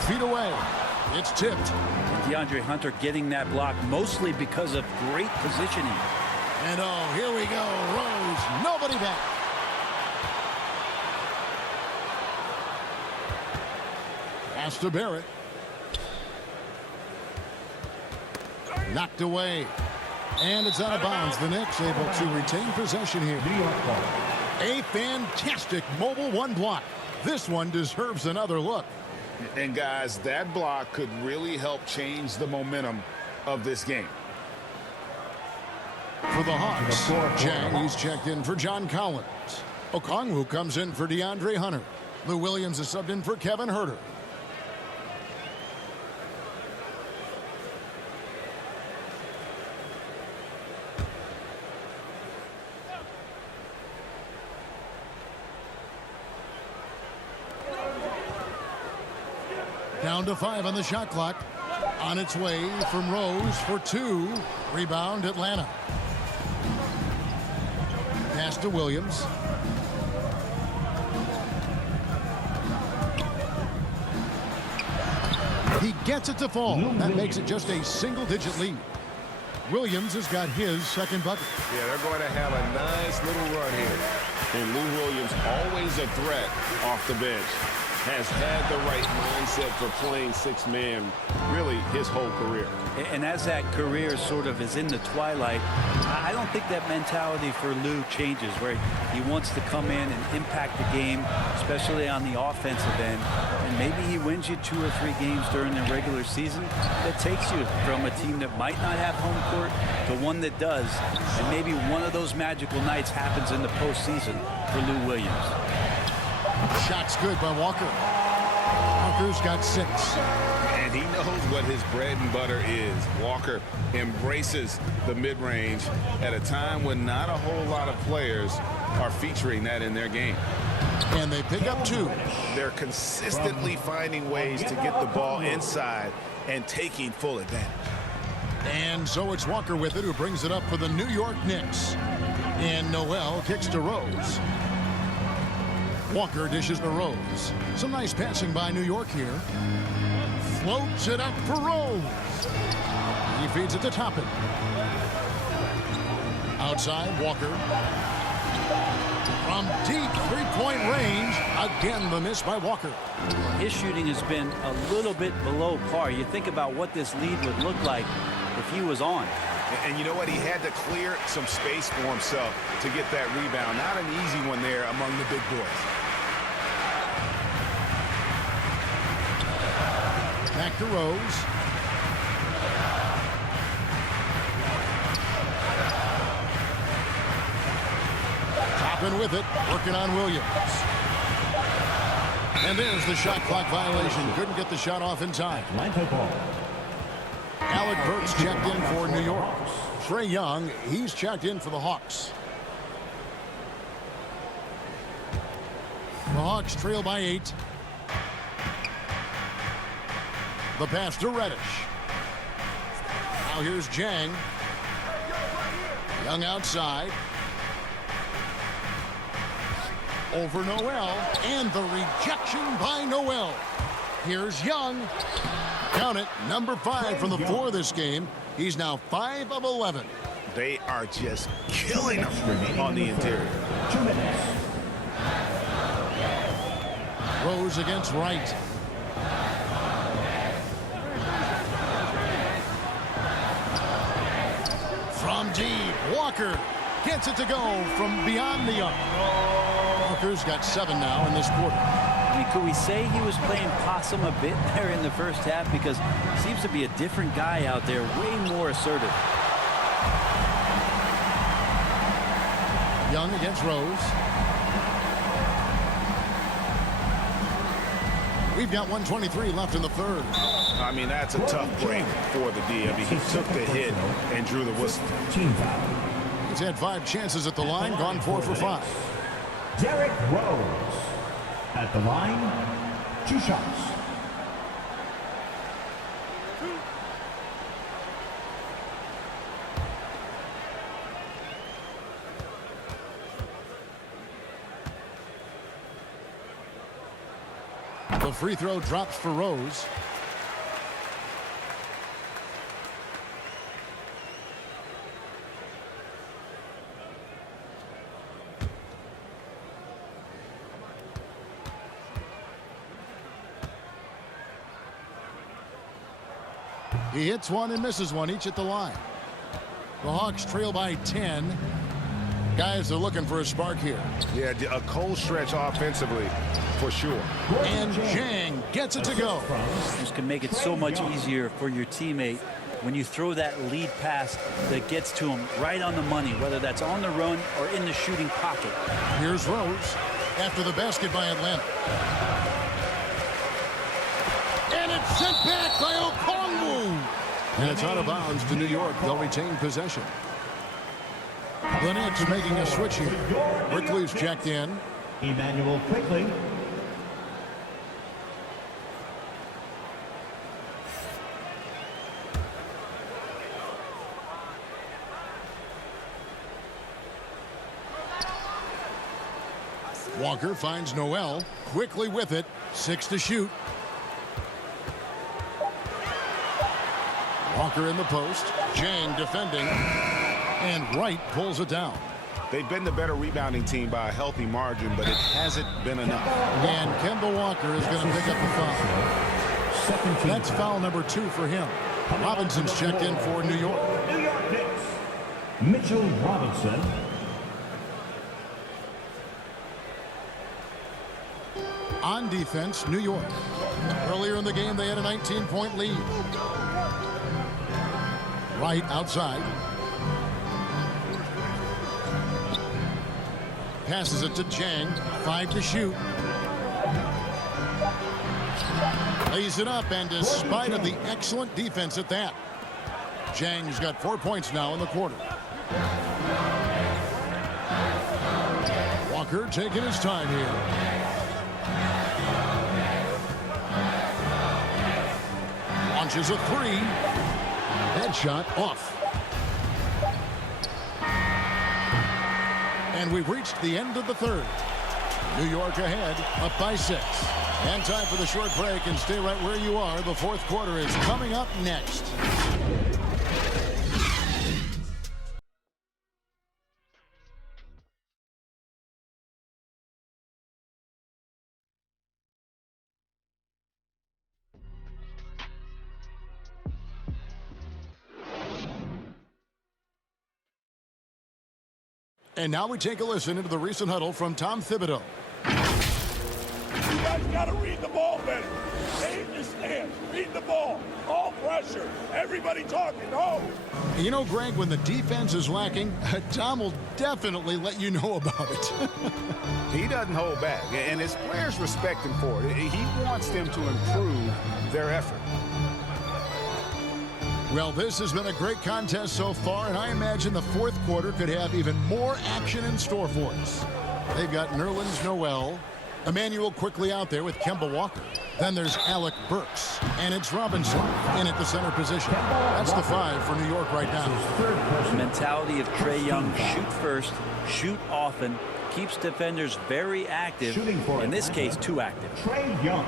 Feet away. It's tipped. DeAndre Hunter getting that block mostly because of great positioning. And oh, here we go. Rose, nobody back. Pass to Barrett. Knocked away. And it's out of bounds. The Knicks able to retain possession here. New York ball. A fantastic mobile one block. This one deserves another look. And guys, that block could really help change the momentum of this game. For the Hawks, Jang, he's checked in for John Collins. Okongwu comes in for DeAndre Hunter. Lou Williams is subbed in for Kevin Huerter. Down to 5 on the shot clock. On its way from Rose for 2. Rebound Atlanta. Pass to Williams. He gets it to fall. That makes it just a single-digit lead. Williams has got his second bucket. Yeah, they're going to have a nice little run here. And Lou Williams, always a threat off the bench, has had the right mindset for playing six-man really his whole career. And as that career sort of is in the twilight, I don't think that mentality for Lou changes, where he wants to come in and impact the game, especially on the offensive end. And maybe he wins you 2 or 3 games during the regular season that takes you from a team that might not have home court to one that does. And maybe one of those magical nights happens in the postseason for Lou Williams. Shot's good by Walker. Walker's got 6. And he knows what his bread and butter is. Walker embraces the mid-range at a time when not a whole lot of players are featuring that in their game. And they pick up 2. They're consistently finding ways to get the ball inside and taking full advantage. And so it's Walker with it, who brings it up for the New York Knicks. And Noel kicks to Rose. Walker dishes to Rose. Some nice passing by New York here. Floats it up for Rose. He feeds it to Toppin. Outside, Walker. From deep three-point range. Again, the miss by Walker. His shooting has been a little bit below par. You think about what this lead would look like if he was on. And you know what? He had to clear some space for himself to get that rebound. Not an easy one there among the big boys. Back to Rose. Toppin with it, working on Williams. And there's the shot clock violation. Couldn't get the shot off in time. Atlanta ball. Alec Burks checked in for New York. Trae Young, he's checked in for the Hawks. The Hawks trail by 8. The pass to Reddish. Now here's Jang. Young outside. Over Noel. And the rejection by Noel. Here's Young. Count it, number 5 from the floor this game. He's now 5 of 11. They are just killing them on the interior. 2 minutes. Rose against Wright. From deep, Walker gets it to go from beyond the arc. Walker's got 7 now in this quarter. I mean, could we say he was playing possum a bit there in the first half? Because he seems to be a different guy out there, way more assertive. Young against Rose. We've got 1:23 left in the third. I mean, that's a tough break for the D. I mean, he took the hit and drew the whistle. Team foul. He's had 5 chances at the line, gone 4 for 5. Derrick Rose. At the line, 2 shots. The free throw drops for Rose. He hits one and misses one, each at the line. The Hawks trail by 10. Guys are looking for a spark here. Yeah, a cold stretch offensively for sure. And Jang gets it to go. This can make it so much easier for your teammate when you throw that lead pass that gets to him right on the money, whether that's on the run or in the shooting pocket. Here's Rose after the basket by Atlanta. And it's sent back by Okongwu. And it's out of bounds to New York. They'll retain possession. The Knicks making a switch here. Quickly's checked in. Emmanuel Quickly. Walker finds Noel. Quickly with it. 6 to shoot. Walker in the post. Jang defending. And Wright pulls it down. They've been the better rebounding team by a healthy margin, but it hasn't been enough. And Kemba Walker is going to pick up the foul. That's foul number 2 for him. Robinson's checked in for New York. New York Knicks. Mitchell Robinson. On defense, New York. Earlier in the game, they had a 19-point lead. Wright outside. Passes it to Jang. 5 to shoot. Lays it up, and despite of the excellent defense at that, Jang's got 4 points now in the quarter. Walker taking his time here. Launches a 3. Headshot off. And we've reached the end of the third. New York ahead, up by 6. And time for the short break, and stay right where you are. The fourth quarter is coming up next. And now we take a listen into the recent huddle from Tom Thibodeau. You guys got to read the ball better. Stay in your stance. Read the ball. All pressure. Everybody talking. Oh. You know, Greg, when the defense is lacking, Tom will definitely let you know about it. He doesn't hold back, and his players respect him for it. He wants them to improve their effort. Well, this has been a great contest so far, and I imagine the fourth quarter could have even more action in store for us. They've got Nerlens Noel, Emmanuel quickly out there with Kemba Walker. Then there's Alec Burks, and it's Robinson in at the center position. That's the 5 for New York right now. The mentality of Trae Young: shoot first, shoot often, keeps defenders very active. In this case, too active. Trae Young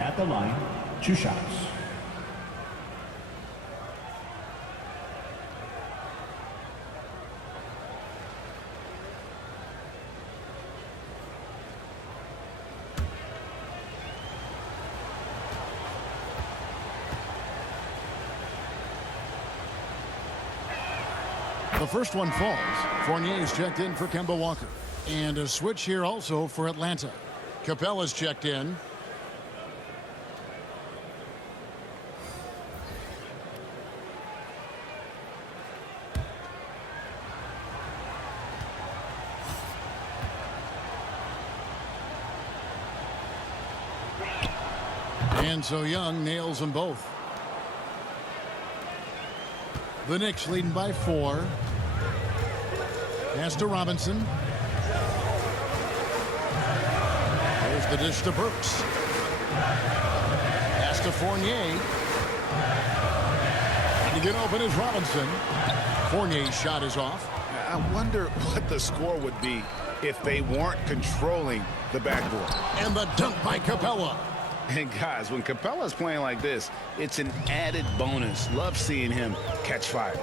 at the line. 2 shots. The first one falls. Fournier's checked in for Kemba Walker. And a switch here also for Atlanta. Capella's checked in. And so Young nails them both. The Knicks leading by 4. Pass to Robinson. There's the dish to Burks. Pass to Fournier. And to get open is Robinson. Fournier's shot is off. I wonder what the score would be if they weren't controlling the backboard. And the dunk by Capella. And guys, when Capella's playing like this, it's an added bonus. Love seeing him catch fire.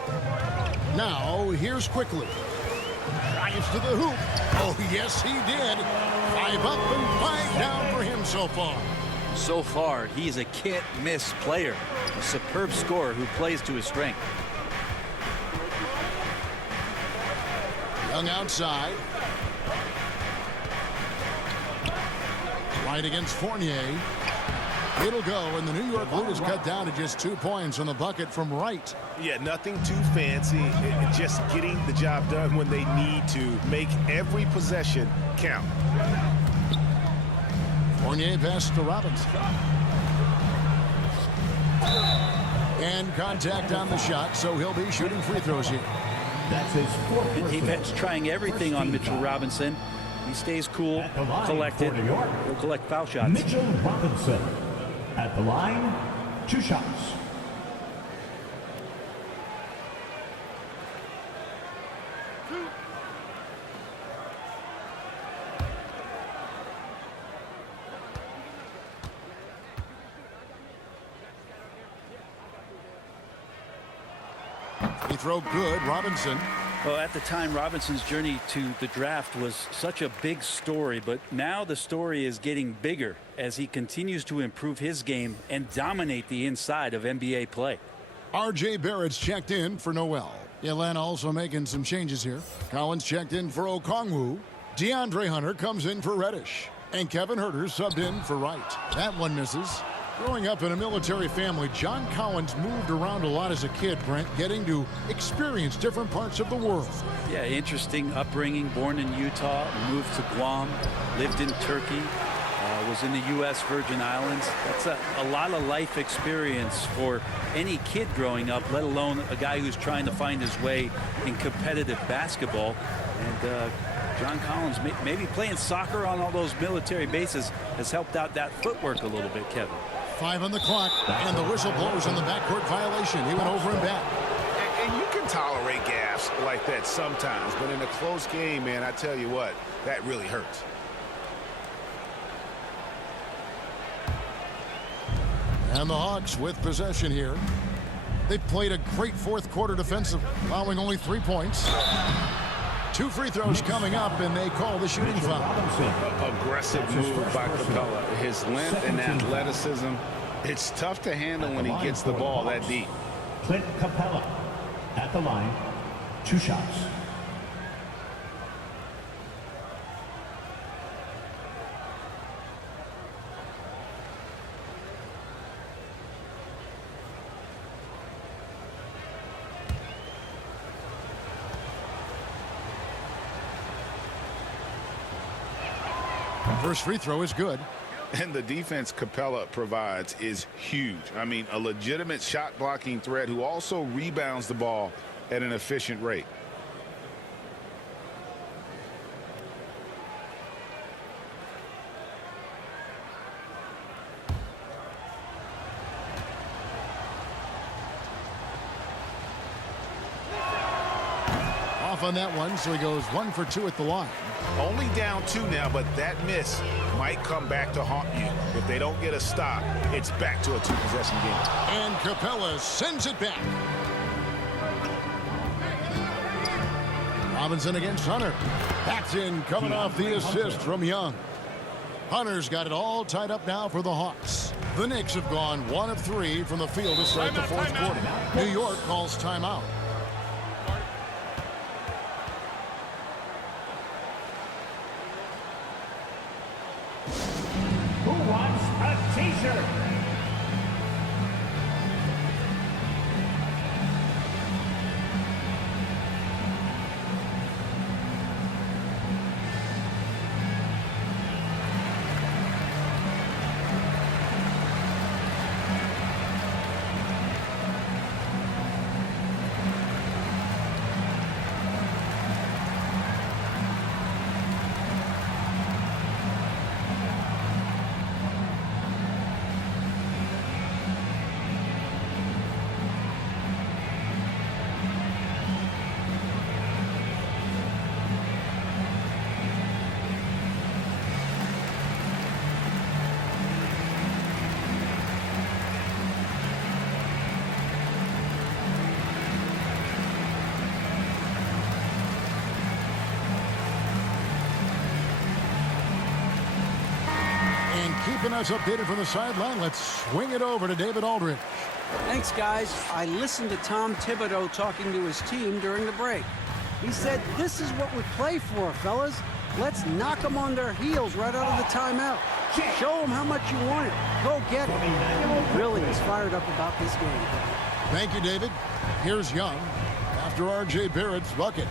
Now, here's Quickly. Drives to the hoop. Oh, yes, he did. 5 up and 5 down for him so far. So far, he is a can't-miss player, a superb scorer who plays to his strength. Young outside. Right against Fournier. It'll go, and the New York Blue is cut down to just 2 points on the bucket from Wright. Yeah, nothing too fancy. Just getting the job done when they need to. Make every possession count. Fournier pass to Robinson. And contact on the shot, so he'll be shooting free throws here. That's his fourth. The defense trying everything on Mitchell Robinson. He stays cool, collected. He'll collect foul shots. Mitchell Robinson at the line, 2 shots. He throw good, Robinson. Well, at the time, Robinson's journey to the draft was such a big story, but now the story is getting bigger as he continues to improve his game and dominate the inside of NBA play. R.J. Barrett's checked in for Noel. Atlanta also making some changes here. Collins checked in for Okongwu. DeAndre Hunter comes in for Reddish. And Kevin Huerter subbed in for Wright. That one misses. Growing up in a military family, John Collins moved around a lot as a kid, Brent, getting to experience different parts of the world. Yeah, interesting upbringing. Born in Utah, moved to Guam, lived in Turkey, was in the U.S. Virgin Islands. That's a lot of life experience for any kid growing up, let alone a guy who's trying to find his way in competitive basketball. And John Collins, maybe playing soccer on all those military bases has helped out that footwork a little bit, Kevin. 5 on the clock, and the whistle blows on the backcourt violation. He went over and back. And you can tolerate gaffes like that sometimes, but in a close game, man, I tell you what, that really hurts. And the Hawks with possession here. They played a great fourth quarter defensive, allowing only 3 points. 2 free throws coming up, and they call the shooting foul. Aggressive move by Capella. His length and athleticism, it's tough to handle when he gets the ball that deep. Clint Capella at the line, 2 shots. First free throw is good. And the defense Capella provides is huge. I mean, a legitimate shot blocking threat who also rebounds the ball at an efficient rate. Off on that one, so he goes 1 for 2 at the line. Only down 2 now, but that miss might come back to haunt you. If they don't get a stop, it's back to a 2-possession game. And Capella sends it back. Robinson against Hunter. That's in, coming off the assist from Young. Hunter's got it all tied up now for the Hawks. The Knicks have gone 1 of 3 from the field to start the fourth quarter. New York calls timeout. Who wants a t-shirt? keeping us updated from the sideline. Let's swing it over to David Aldridge. Thanks, guys. I listened to Tom Thibodeau talking to his team during the break. He said, this is what we play for, fellas. Let's knock them on their heels right out of the timeout. Show them how much you want it. Go get it. He really is fired up about this game. Thank you, David. Here's Young after R.J. Barrett's bucket.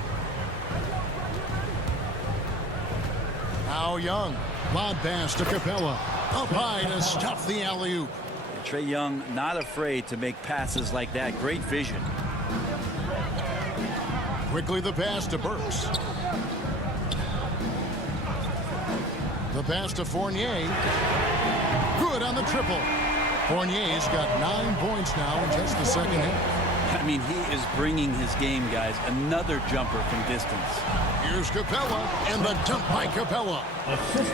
Now Young. Lob pass to Capella. Up high to stuff the alley-oop. Trae Young not afraid to make passes like that. Great vision. Quickly the pass to Burks. The pass to Fournier. Good on the triple. Fournier's got 9 points now in just the second half. I mean, he is bringing his game, guys. Another jumper from distance. Here's Capella, and the dunk by Capella.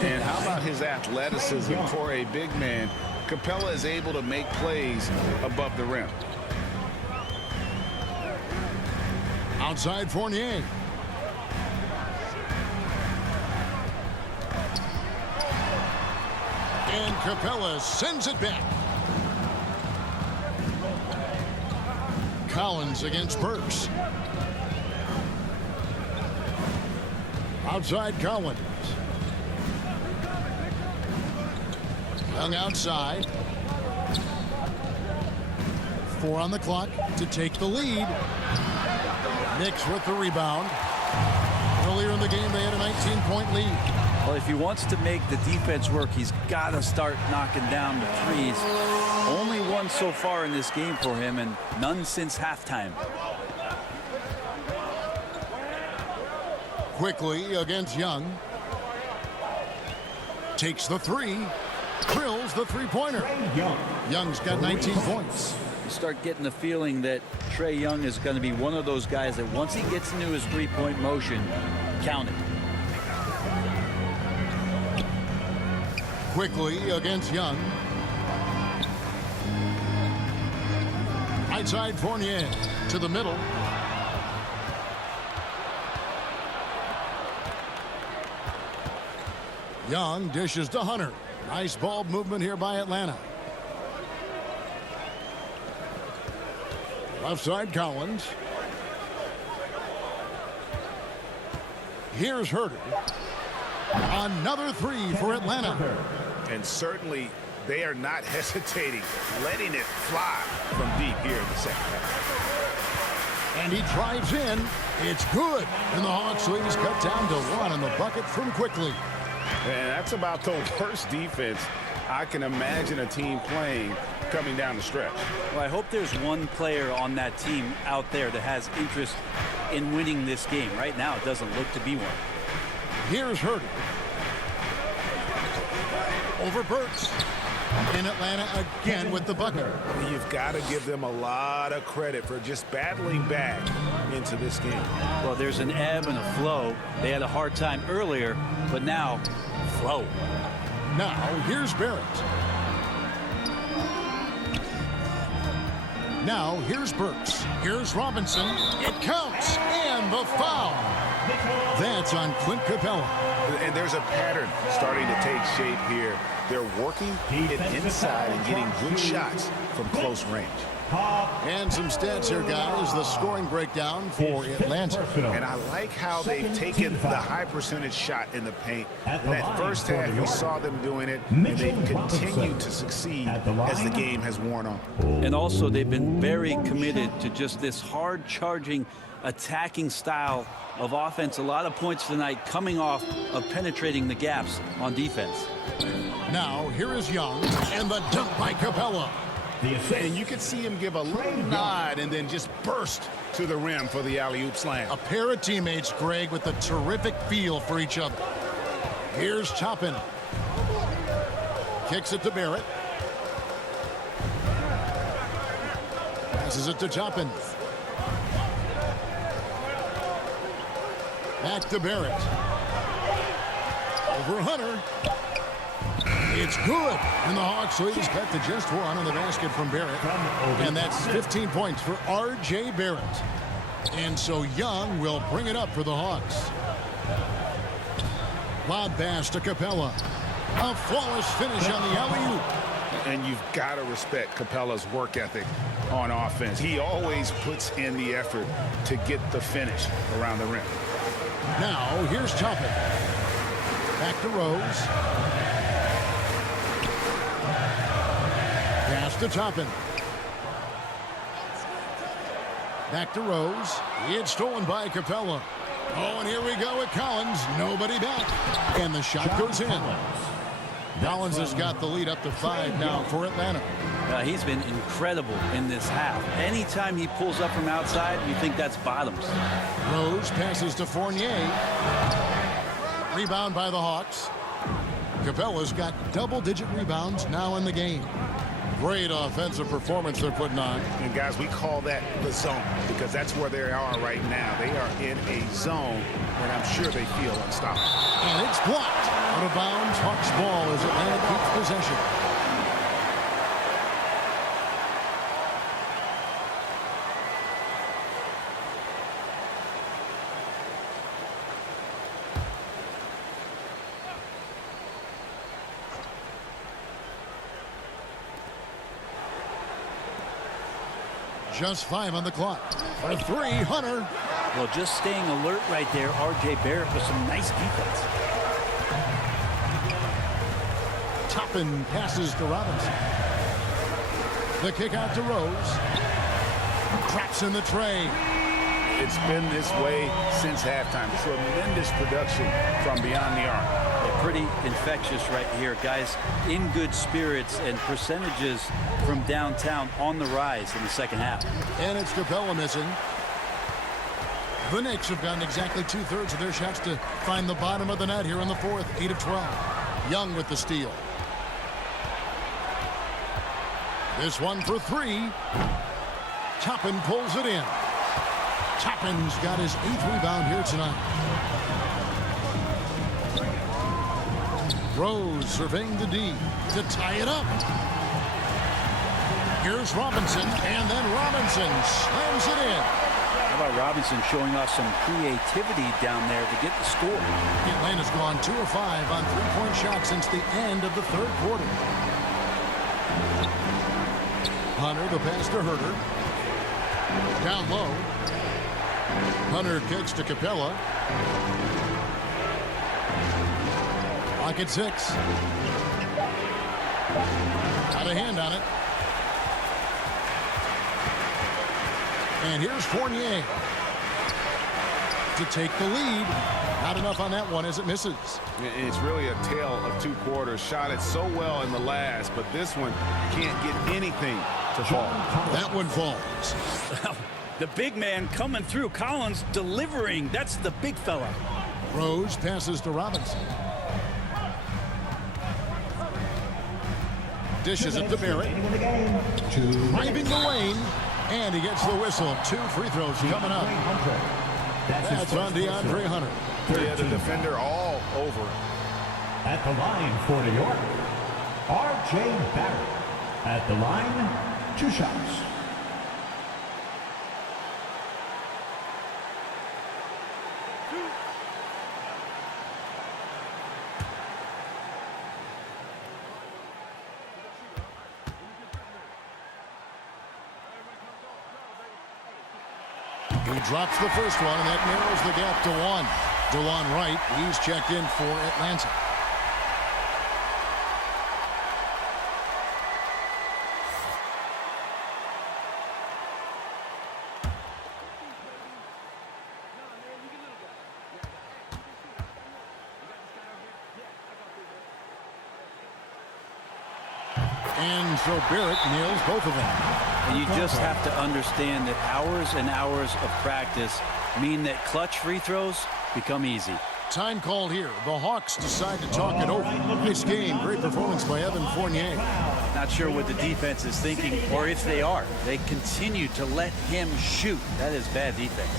And how about his athleticism for a big man? Capella is able to make plays above the rim. Outside Fournier. And Capella sends it back. Collins against Burks. Outside Collins. Young outside. 4 on the clock to take the lead. Knicks with the rebound. Earlier in the game, they had a 19-point lead. Well, if he wants to make the defense work, he's got to start knocking down the threes. Only one so far in this game for him, and none since halftime. Quickly against Young. Takes the three. Drills the three-pointer. Young's got 19 points. You start getting the feeling that Trae Young is going to be one of those guys that once he gets into his three-point motion, count it. Quickly against Young. Outside Fournier to the middle. Young dishes to Hunter. Nice ball movement here by Atlanta. Left side Collins. Here's Herter. Another three for Atlanta. And certainly they are not hesitating, letting it fly from deep here in the second half. And he drives in. It's good. And the Hawks leads cut down to 1 on the bucket from Quickly. And that's about the worst defense I can imagine a team playing coming down the stretch. Well, I hope there's one player on that team out there that has interest in winning this game. Right now, it doesn't look to be one. Here's Herter. Over Burks. In Atlanta again with the bucket. You've got to give them a lot of credit for just battling back into this game. Well, there's an ebb and a flow. They had a hard time earlier, but now, flow. Now, here's Barrett. Now, here's Burks. Here's Robinson. It counts. And the foul. That's on Clint Capella. And there's a pattern starting to take shape here. They're working it inside and getting good shots from close range. And some stats here, guys. The scoring breakdown for Atlanta. And I like how they've taken the high percentage shot in the paint. In that first half, we saw them doing it, and they've continued to succeed as the game has worn on. And also, they've been very committed to just this hard-charging, attacking style of offense. A lot of points tonight coming off of penetrating the gaps on defense. Now, here is Young, and the dunk by Capella. And you can see him give a little nod and then just burst to the rim for the alley-oop slam. A pair of teammates, Greg, with a terrific feel for each other. Here's Toppin. Kicks it to Barrett. Passes it to Toppin. Back to Barrett. Over Hunter. It's good. And the Hawks lead is cut to just 1 on the basket from Barrett. And that's 15 points for R.J. Barrett. And so Young will bring it up for the Hawks. Lob pass to Capella. A flawless finish on the alley-oop. And you've got to respect Capella's work ethic on offense. He always puts in the effort to get the finish around the rim. Now, here's Toppin. Back to Rose. Pass to Toppin. Back to Rose. It's stolen by Capella. Oh, and here we go with Collins. Nobody back. And the shot goes in. Collins has got the lead up to 5 now for Atlanta. He's been incredible in this half. Anytime he pulls up from outside, you think that's bottoms. Rose passes to Fournier. Rebound by the Hawks. Capella's got double-digit rebounds now in the game. Great offensive performance they're putting on. And guys, we call that the zone because that's where they are right now. They are in a zone, and I'm sure they feel unstoppable. And it's blocked. Out of bounds, Hawks ball as Atlanta keeps possession. Just 5 on the clock. For 3, Hunter. Well, just staying alert right there, R.J. Barrett with some nice defense. Toppin passes to Robinson. The kick out to Rose. Traps in the tray. It's been this way since halftime. Tremendous production from beyond the arc. Yeah, pretty infectious right here. Guys in good spirits and percentages from downtown on the rise in the second half. And it's Capella missing. The Knicks have gotten exactly 2/3 of their shots to find the bottom of the net here in the fourth. 8 of 12. Young with the steal. This one for 3. Toppin pulls it in. Toppin's got his 8th rebound here tonight. Rose surveying the D to tie it up. Here's Robinson, and then Robinson slams it in. How about Robinson showing off some creativity down there to get the score? Atlanta's gone 2 of 5 on 3-point shots since the end of the third quarter. Hunter, the pass to Herter. Down low. Hunter kicks to Capella. Lock at 6. Got a hand on it. And here's Fournier to take the lead. Not enough on that one as it misses. It's really a tale of 2 quarters. Shot it so well in the last, but this one can't get anything to fall. That one falls. The big man coming through. Collins delivering. That's the big fella. Rose passes to Robinson. Dishes it to Barrett. Driving the lane. And he gets the whistle. 2 free throws coming up. That's on DeAndre Hunter. Yeah, the defender all over. At the line for New York, R.J. Barrett. At the line, 2 shots. He drops the first one, and that narrows the gap to 1. DeLon Wright, he's checked in for Atlanta. And so Barrett nails both of them. And you just have to understand that hours and hours of practice mean that clutch free throws become easy. Time called here. The Hawks decide to talk it over. Nice game. Great performance by Evan Fournier. Not sure what the defense is thinking, or if they are. They continue to let him shoot. That is bad defense.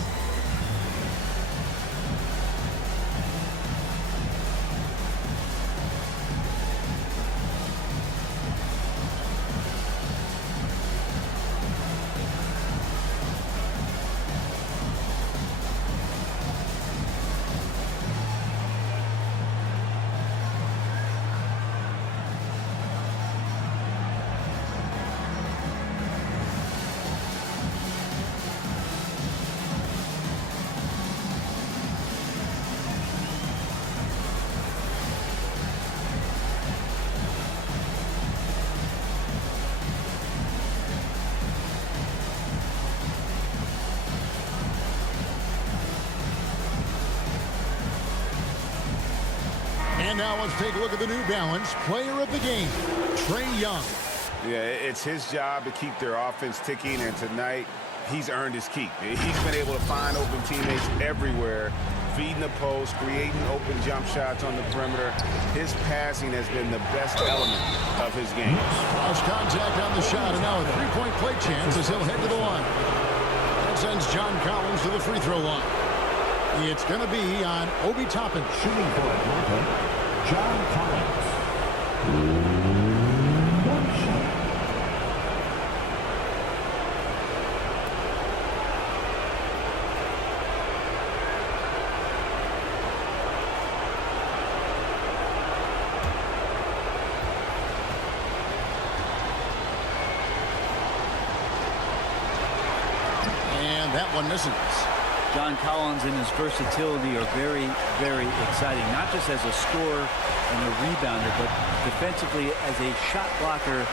And now let's take a look at the New Balance player of the game, Trae Young. Yeah, it's his job to keep their offense ticking, and tonight he's earned his keep. He's been able to find open teammates everywhere, feeding the post, creating open jump shots on the perimeter. His passing has been the best element of his game. Cross contact on the shot, and now a three-point play chance as he'll head to the line. That sends John Collins to the free throw line. It's going to be on Obi Toppin. Shooting for Atlanta, John Collins. One shot. And that one misses. John Collins and his versatility are very, very exciting, not just as a scorer and a rebounder, but defensively as a shot blocker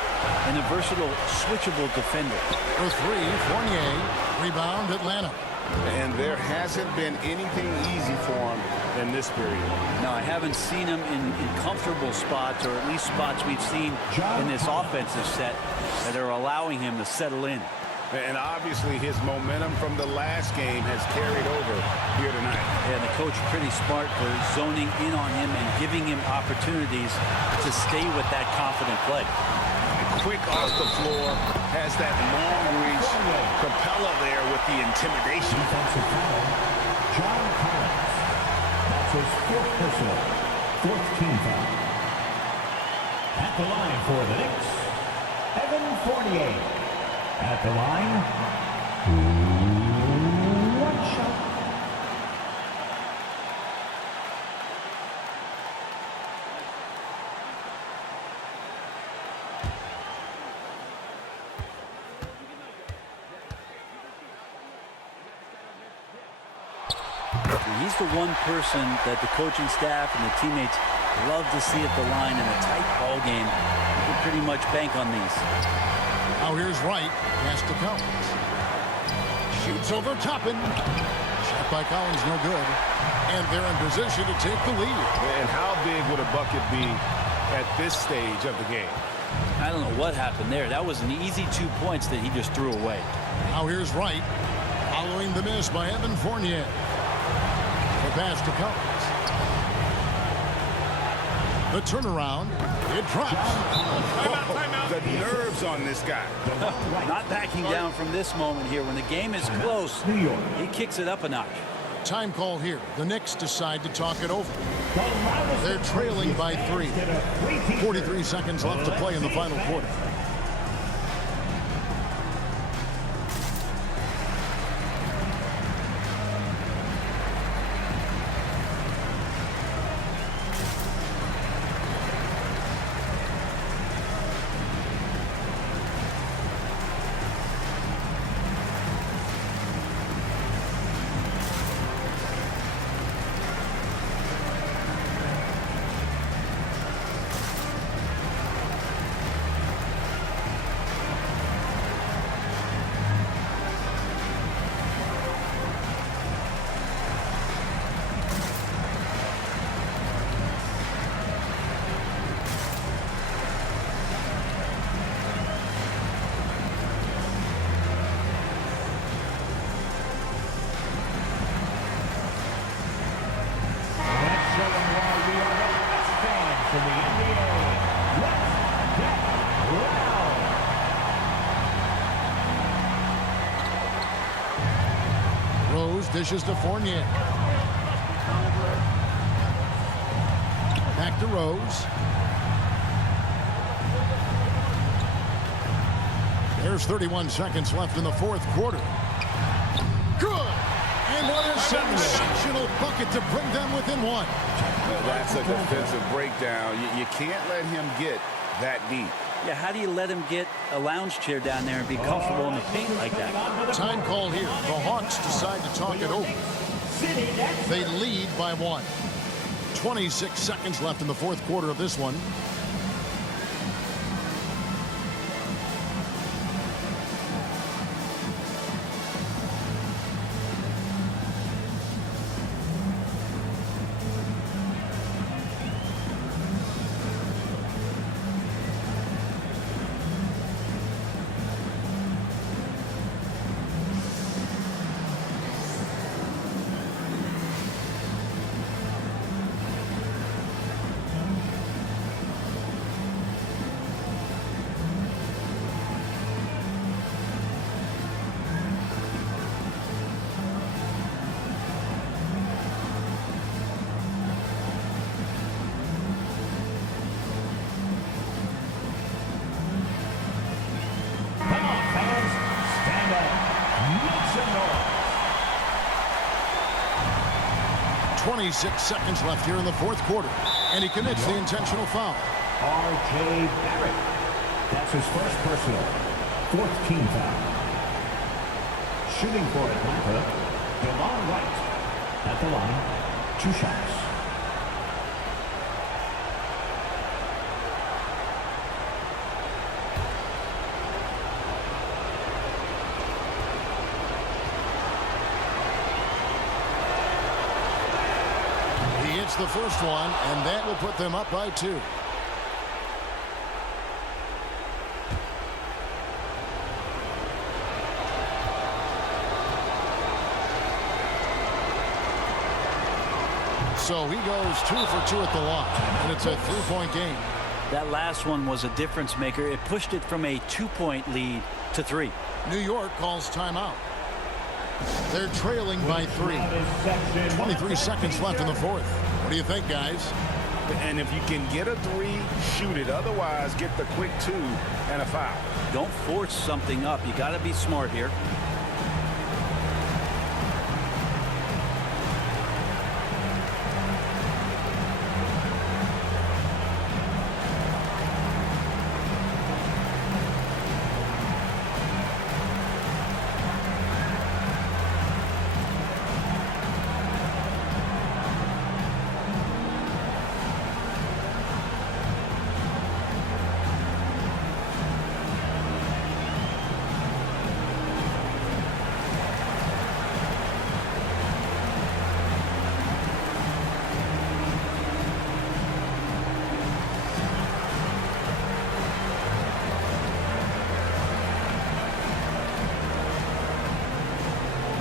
and a versatile, switchable defender. For three, Fournier. Rebound, Atlanta. And there hasn't been anything easy for him in this period. Now, I haven't seen him in comfortable spots, or at least spots we've seen in this offensive set that are allowing him to settle in. And obviously his momentum from the last game has carried over here tonight. And the coach pretty smart for zoning in on him and giving him opportunities to stay with that confident play. Quick off the floor, has that long reach. Capella there with the intimidation. Defensive foul, John Collins. That's his fourth personal, fourth team foul. At the line for the Knicks, Evan Fournier. At the line, one shot. He's the one person that the coaching staff and the teammates love to see at the line in a tight ball game. You can pretty much bank on these. Now here's Wright. Pass to Collins. Shoots over Toppin. Shot by Collins, no good. And they're in position to take the lead. And how big would a bucket be at this stage of the game? I don't know what happened there. That was an easy 2 points that he just threw away. Now here's Wright. Following the miss by Evan Fournier. The pass to Collins. The turnaround. It drops. The nerves on this guy. Not backing down from this moment here. When the game is close, he kicks it up a notch. Time call here. The Knicks decide to talk it over. They're trailing by 3. 43 seconds left to play in the final quarter. Dishes to Fournier. Back to Rose. There's 31 seconds left in the fourth quarter. Good! And what a sensational bucket to bring them within one. That's a defensive breakdown. You can't let him get that deep. Yeah, how do you let him get a lounge chair down there and be comfortable in the paint like that? Time call here. The Hawks decide to talk it over. They lead by 1. 26 seconds left in the fourth quarter of this one. 26 seconds left here in the fourth quarter. And he commits the intentional foul. R.J. Barrett. That's his first personal. Fourth team foul. Shooting for Atlanta, DeLon Wright. At the line, 2 shots. He hits the first one, and that will put them up by 2. So he goes 2 for 2 at the line, and it's a 3-point game. That last one was a difference maker. It pushed it from a 2-point lead to 3. New York calls timeout. They're trailing by 3. 23 seconds left in the fourth. What do you think, guys? And if you can get a 3, shoot it. Otherwise, get the quick 2 and a foul. Don't force something up. You got to be smart here.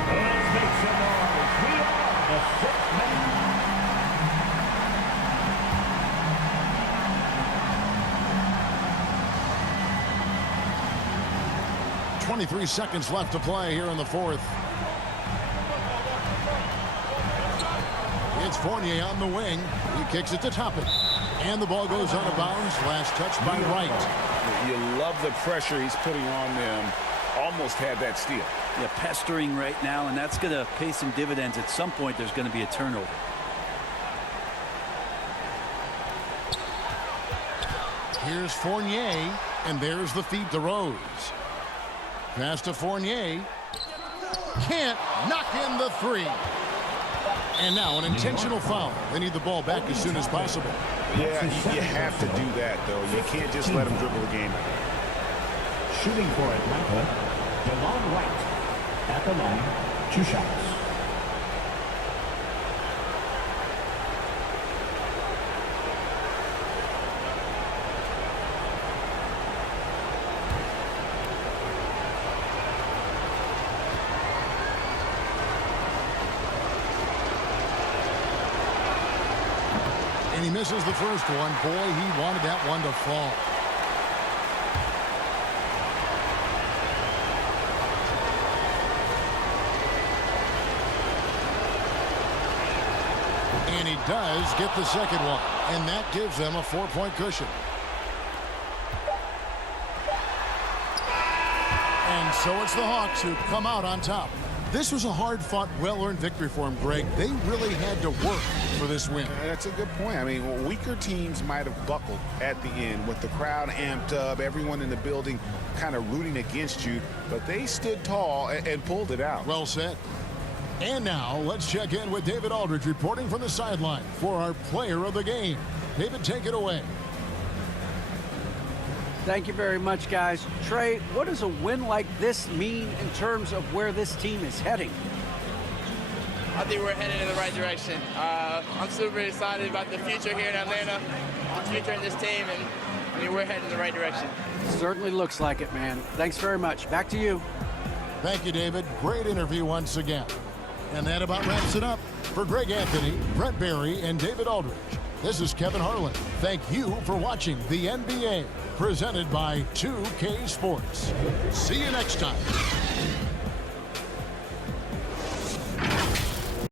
Let's make some noise. We are the 6th man. 23 seconds left to play here in the fourth. It's Fournier on the wing. He kicks it to Toppin. And the ball goes out of bounds. Last touch by Wright. You love the pressure he's putting on them. Almost had that steal. Yeah, pestering right now, and that's going to pay some dividends. At some point, there's going to be a turnover. Here's Fournier, and there's the feed to Rose. Pass to Fournier. Can't knock in the 3. And now an intentional foul. They need the ball back as soon as possible. Yeah, you have to do that, though. You can't just let him dribble the game out. Shooting for Atlanta, DeLon Wright. At the line, 2 shots. And he misses the first one. Boy, he wanted that one to fall. And he does get the second one. And that gives them a 4-point cushion. And so it's the Hawks who come out on top. This was a hard-fought, well-earned victory for them, Greg. They really had to work for this win. That's a good point. I mean, weaker teams might have buckled at the end with the crowd amped up, everyone in the building kind of rooting against you, but they stood tall and pulled it out. Well said. And now let's check in with David Aldridge reporting from the sideline for our player of the game. David, take it away. Thank you very much, guys. Trey, what does a win like this mean in terms of where this team is heading? I think we're headed in the right direction. I'm super excited about the future here in Atlanta, the future in this team, and I mean, we're heading in the right direction. Certainly looks like it, man. Thanks very much. Back to you. Thank you, David. Great interview once again. And that about wraps it up. For Greg Anthony, Brent Barry, and David Aldridge, this is Kevin Harlan. Thank you for watching the NBA, presented by 2K Sports. See you next time.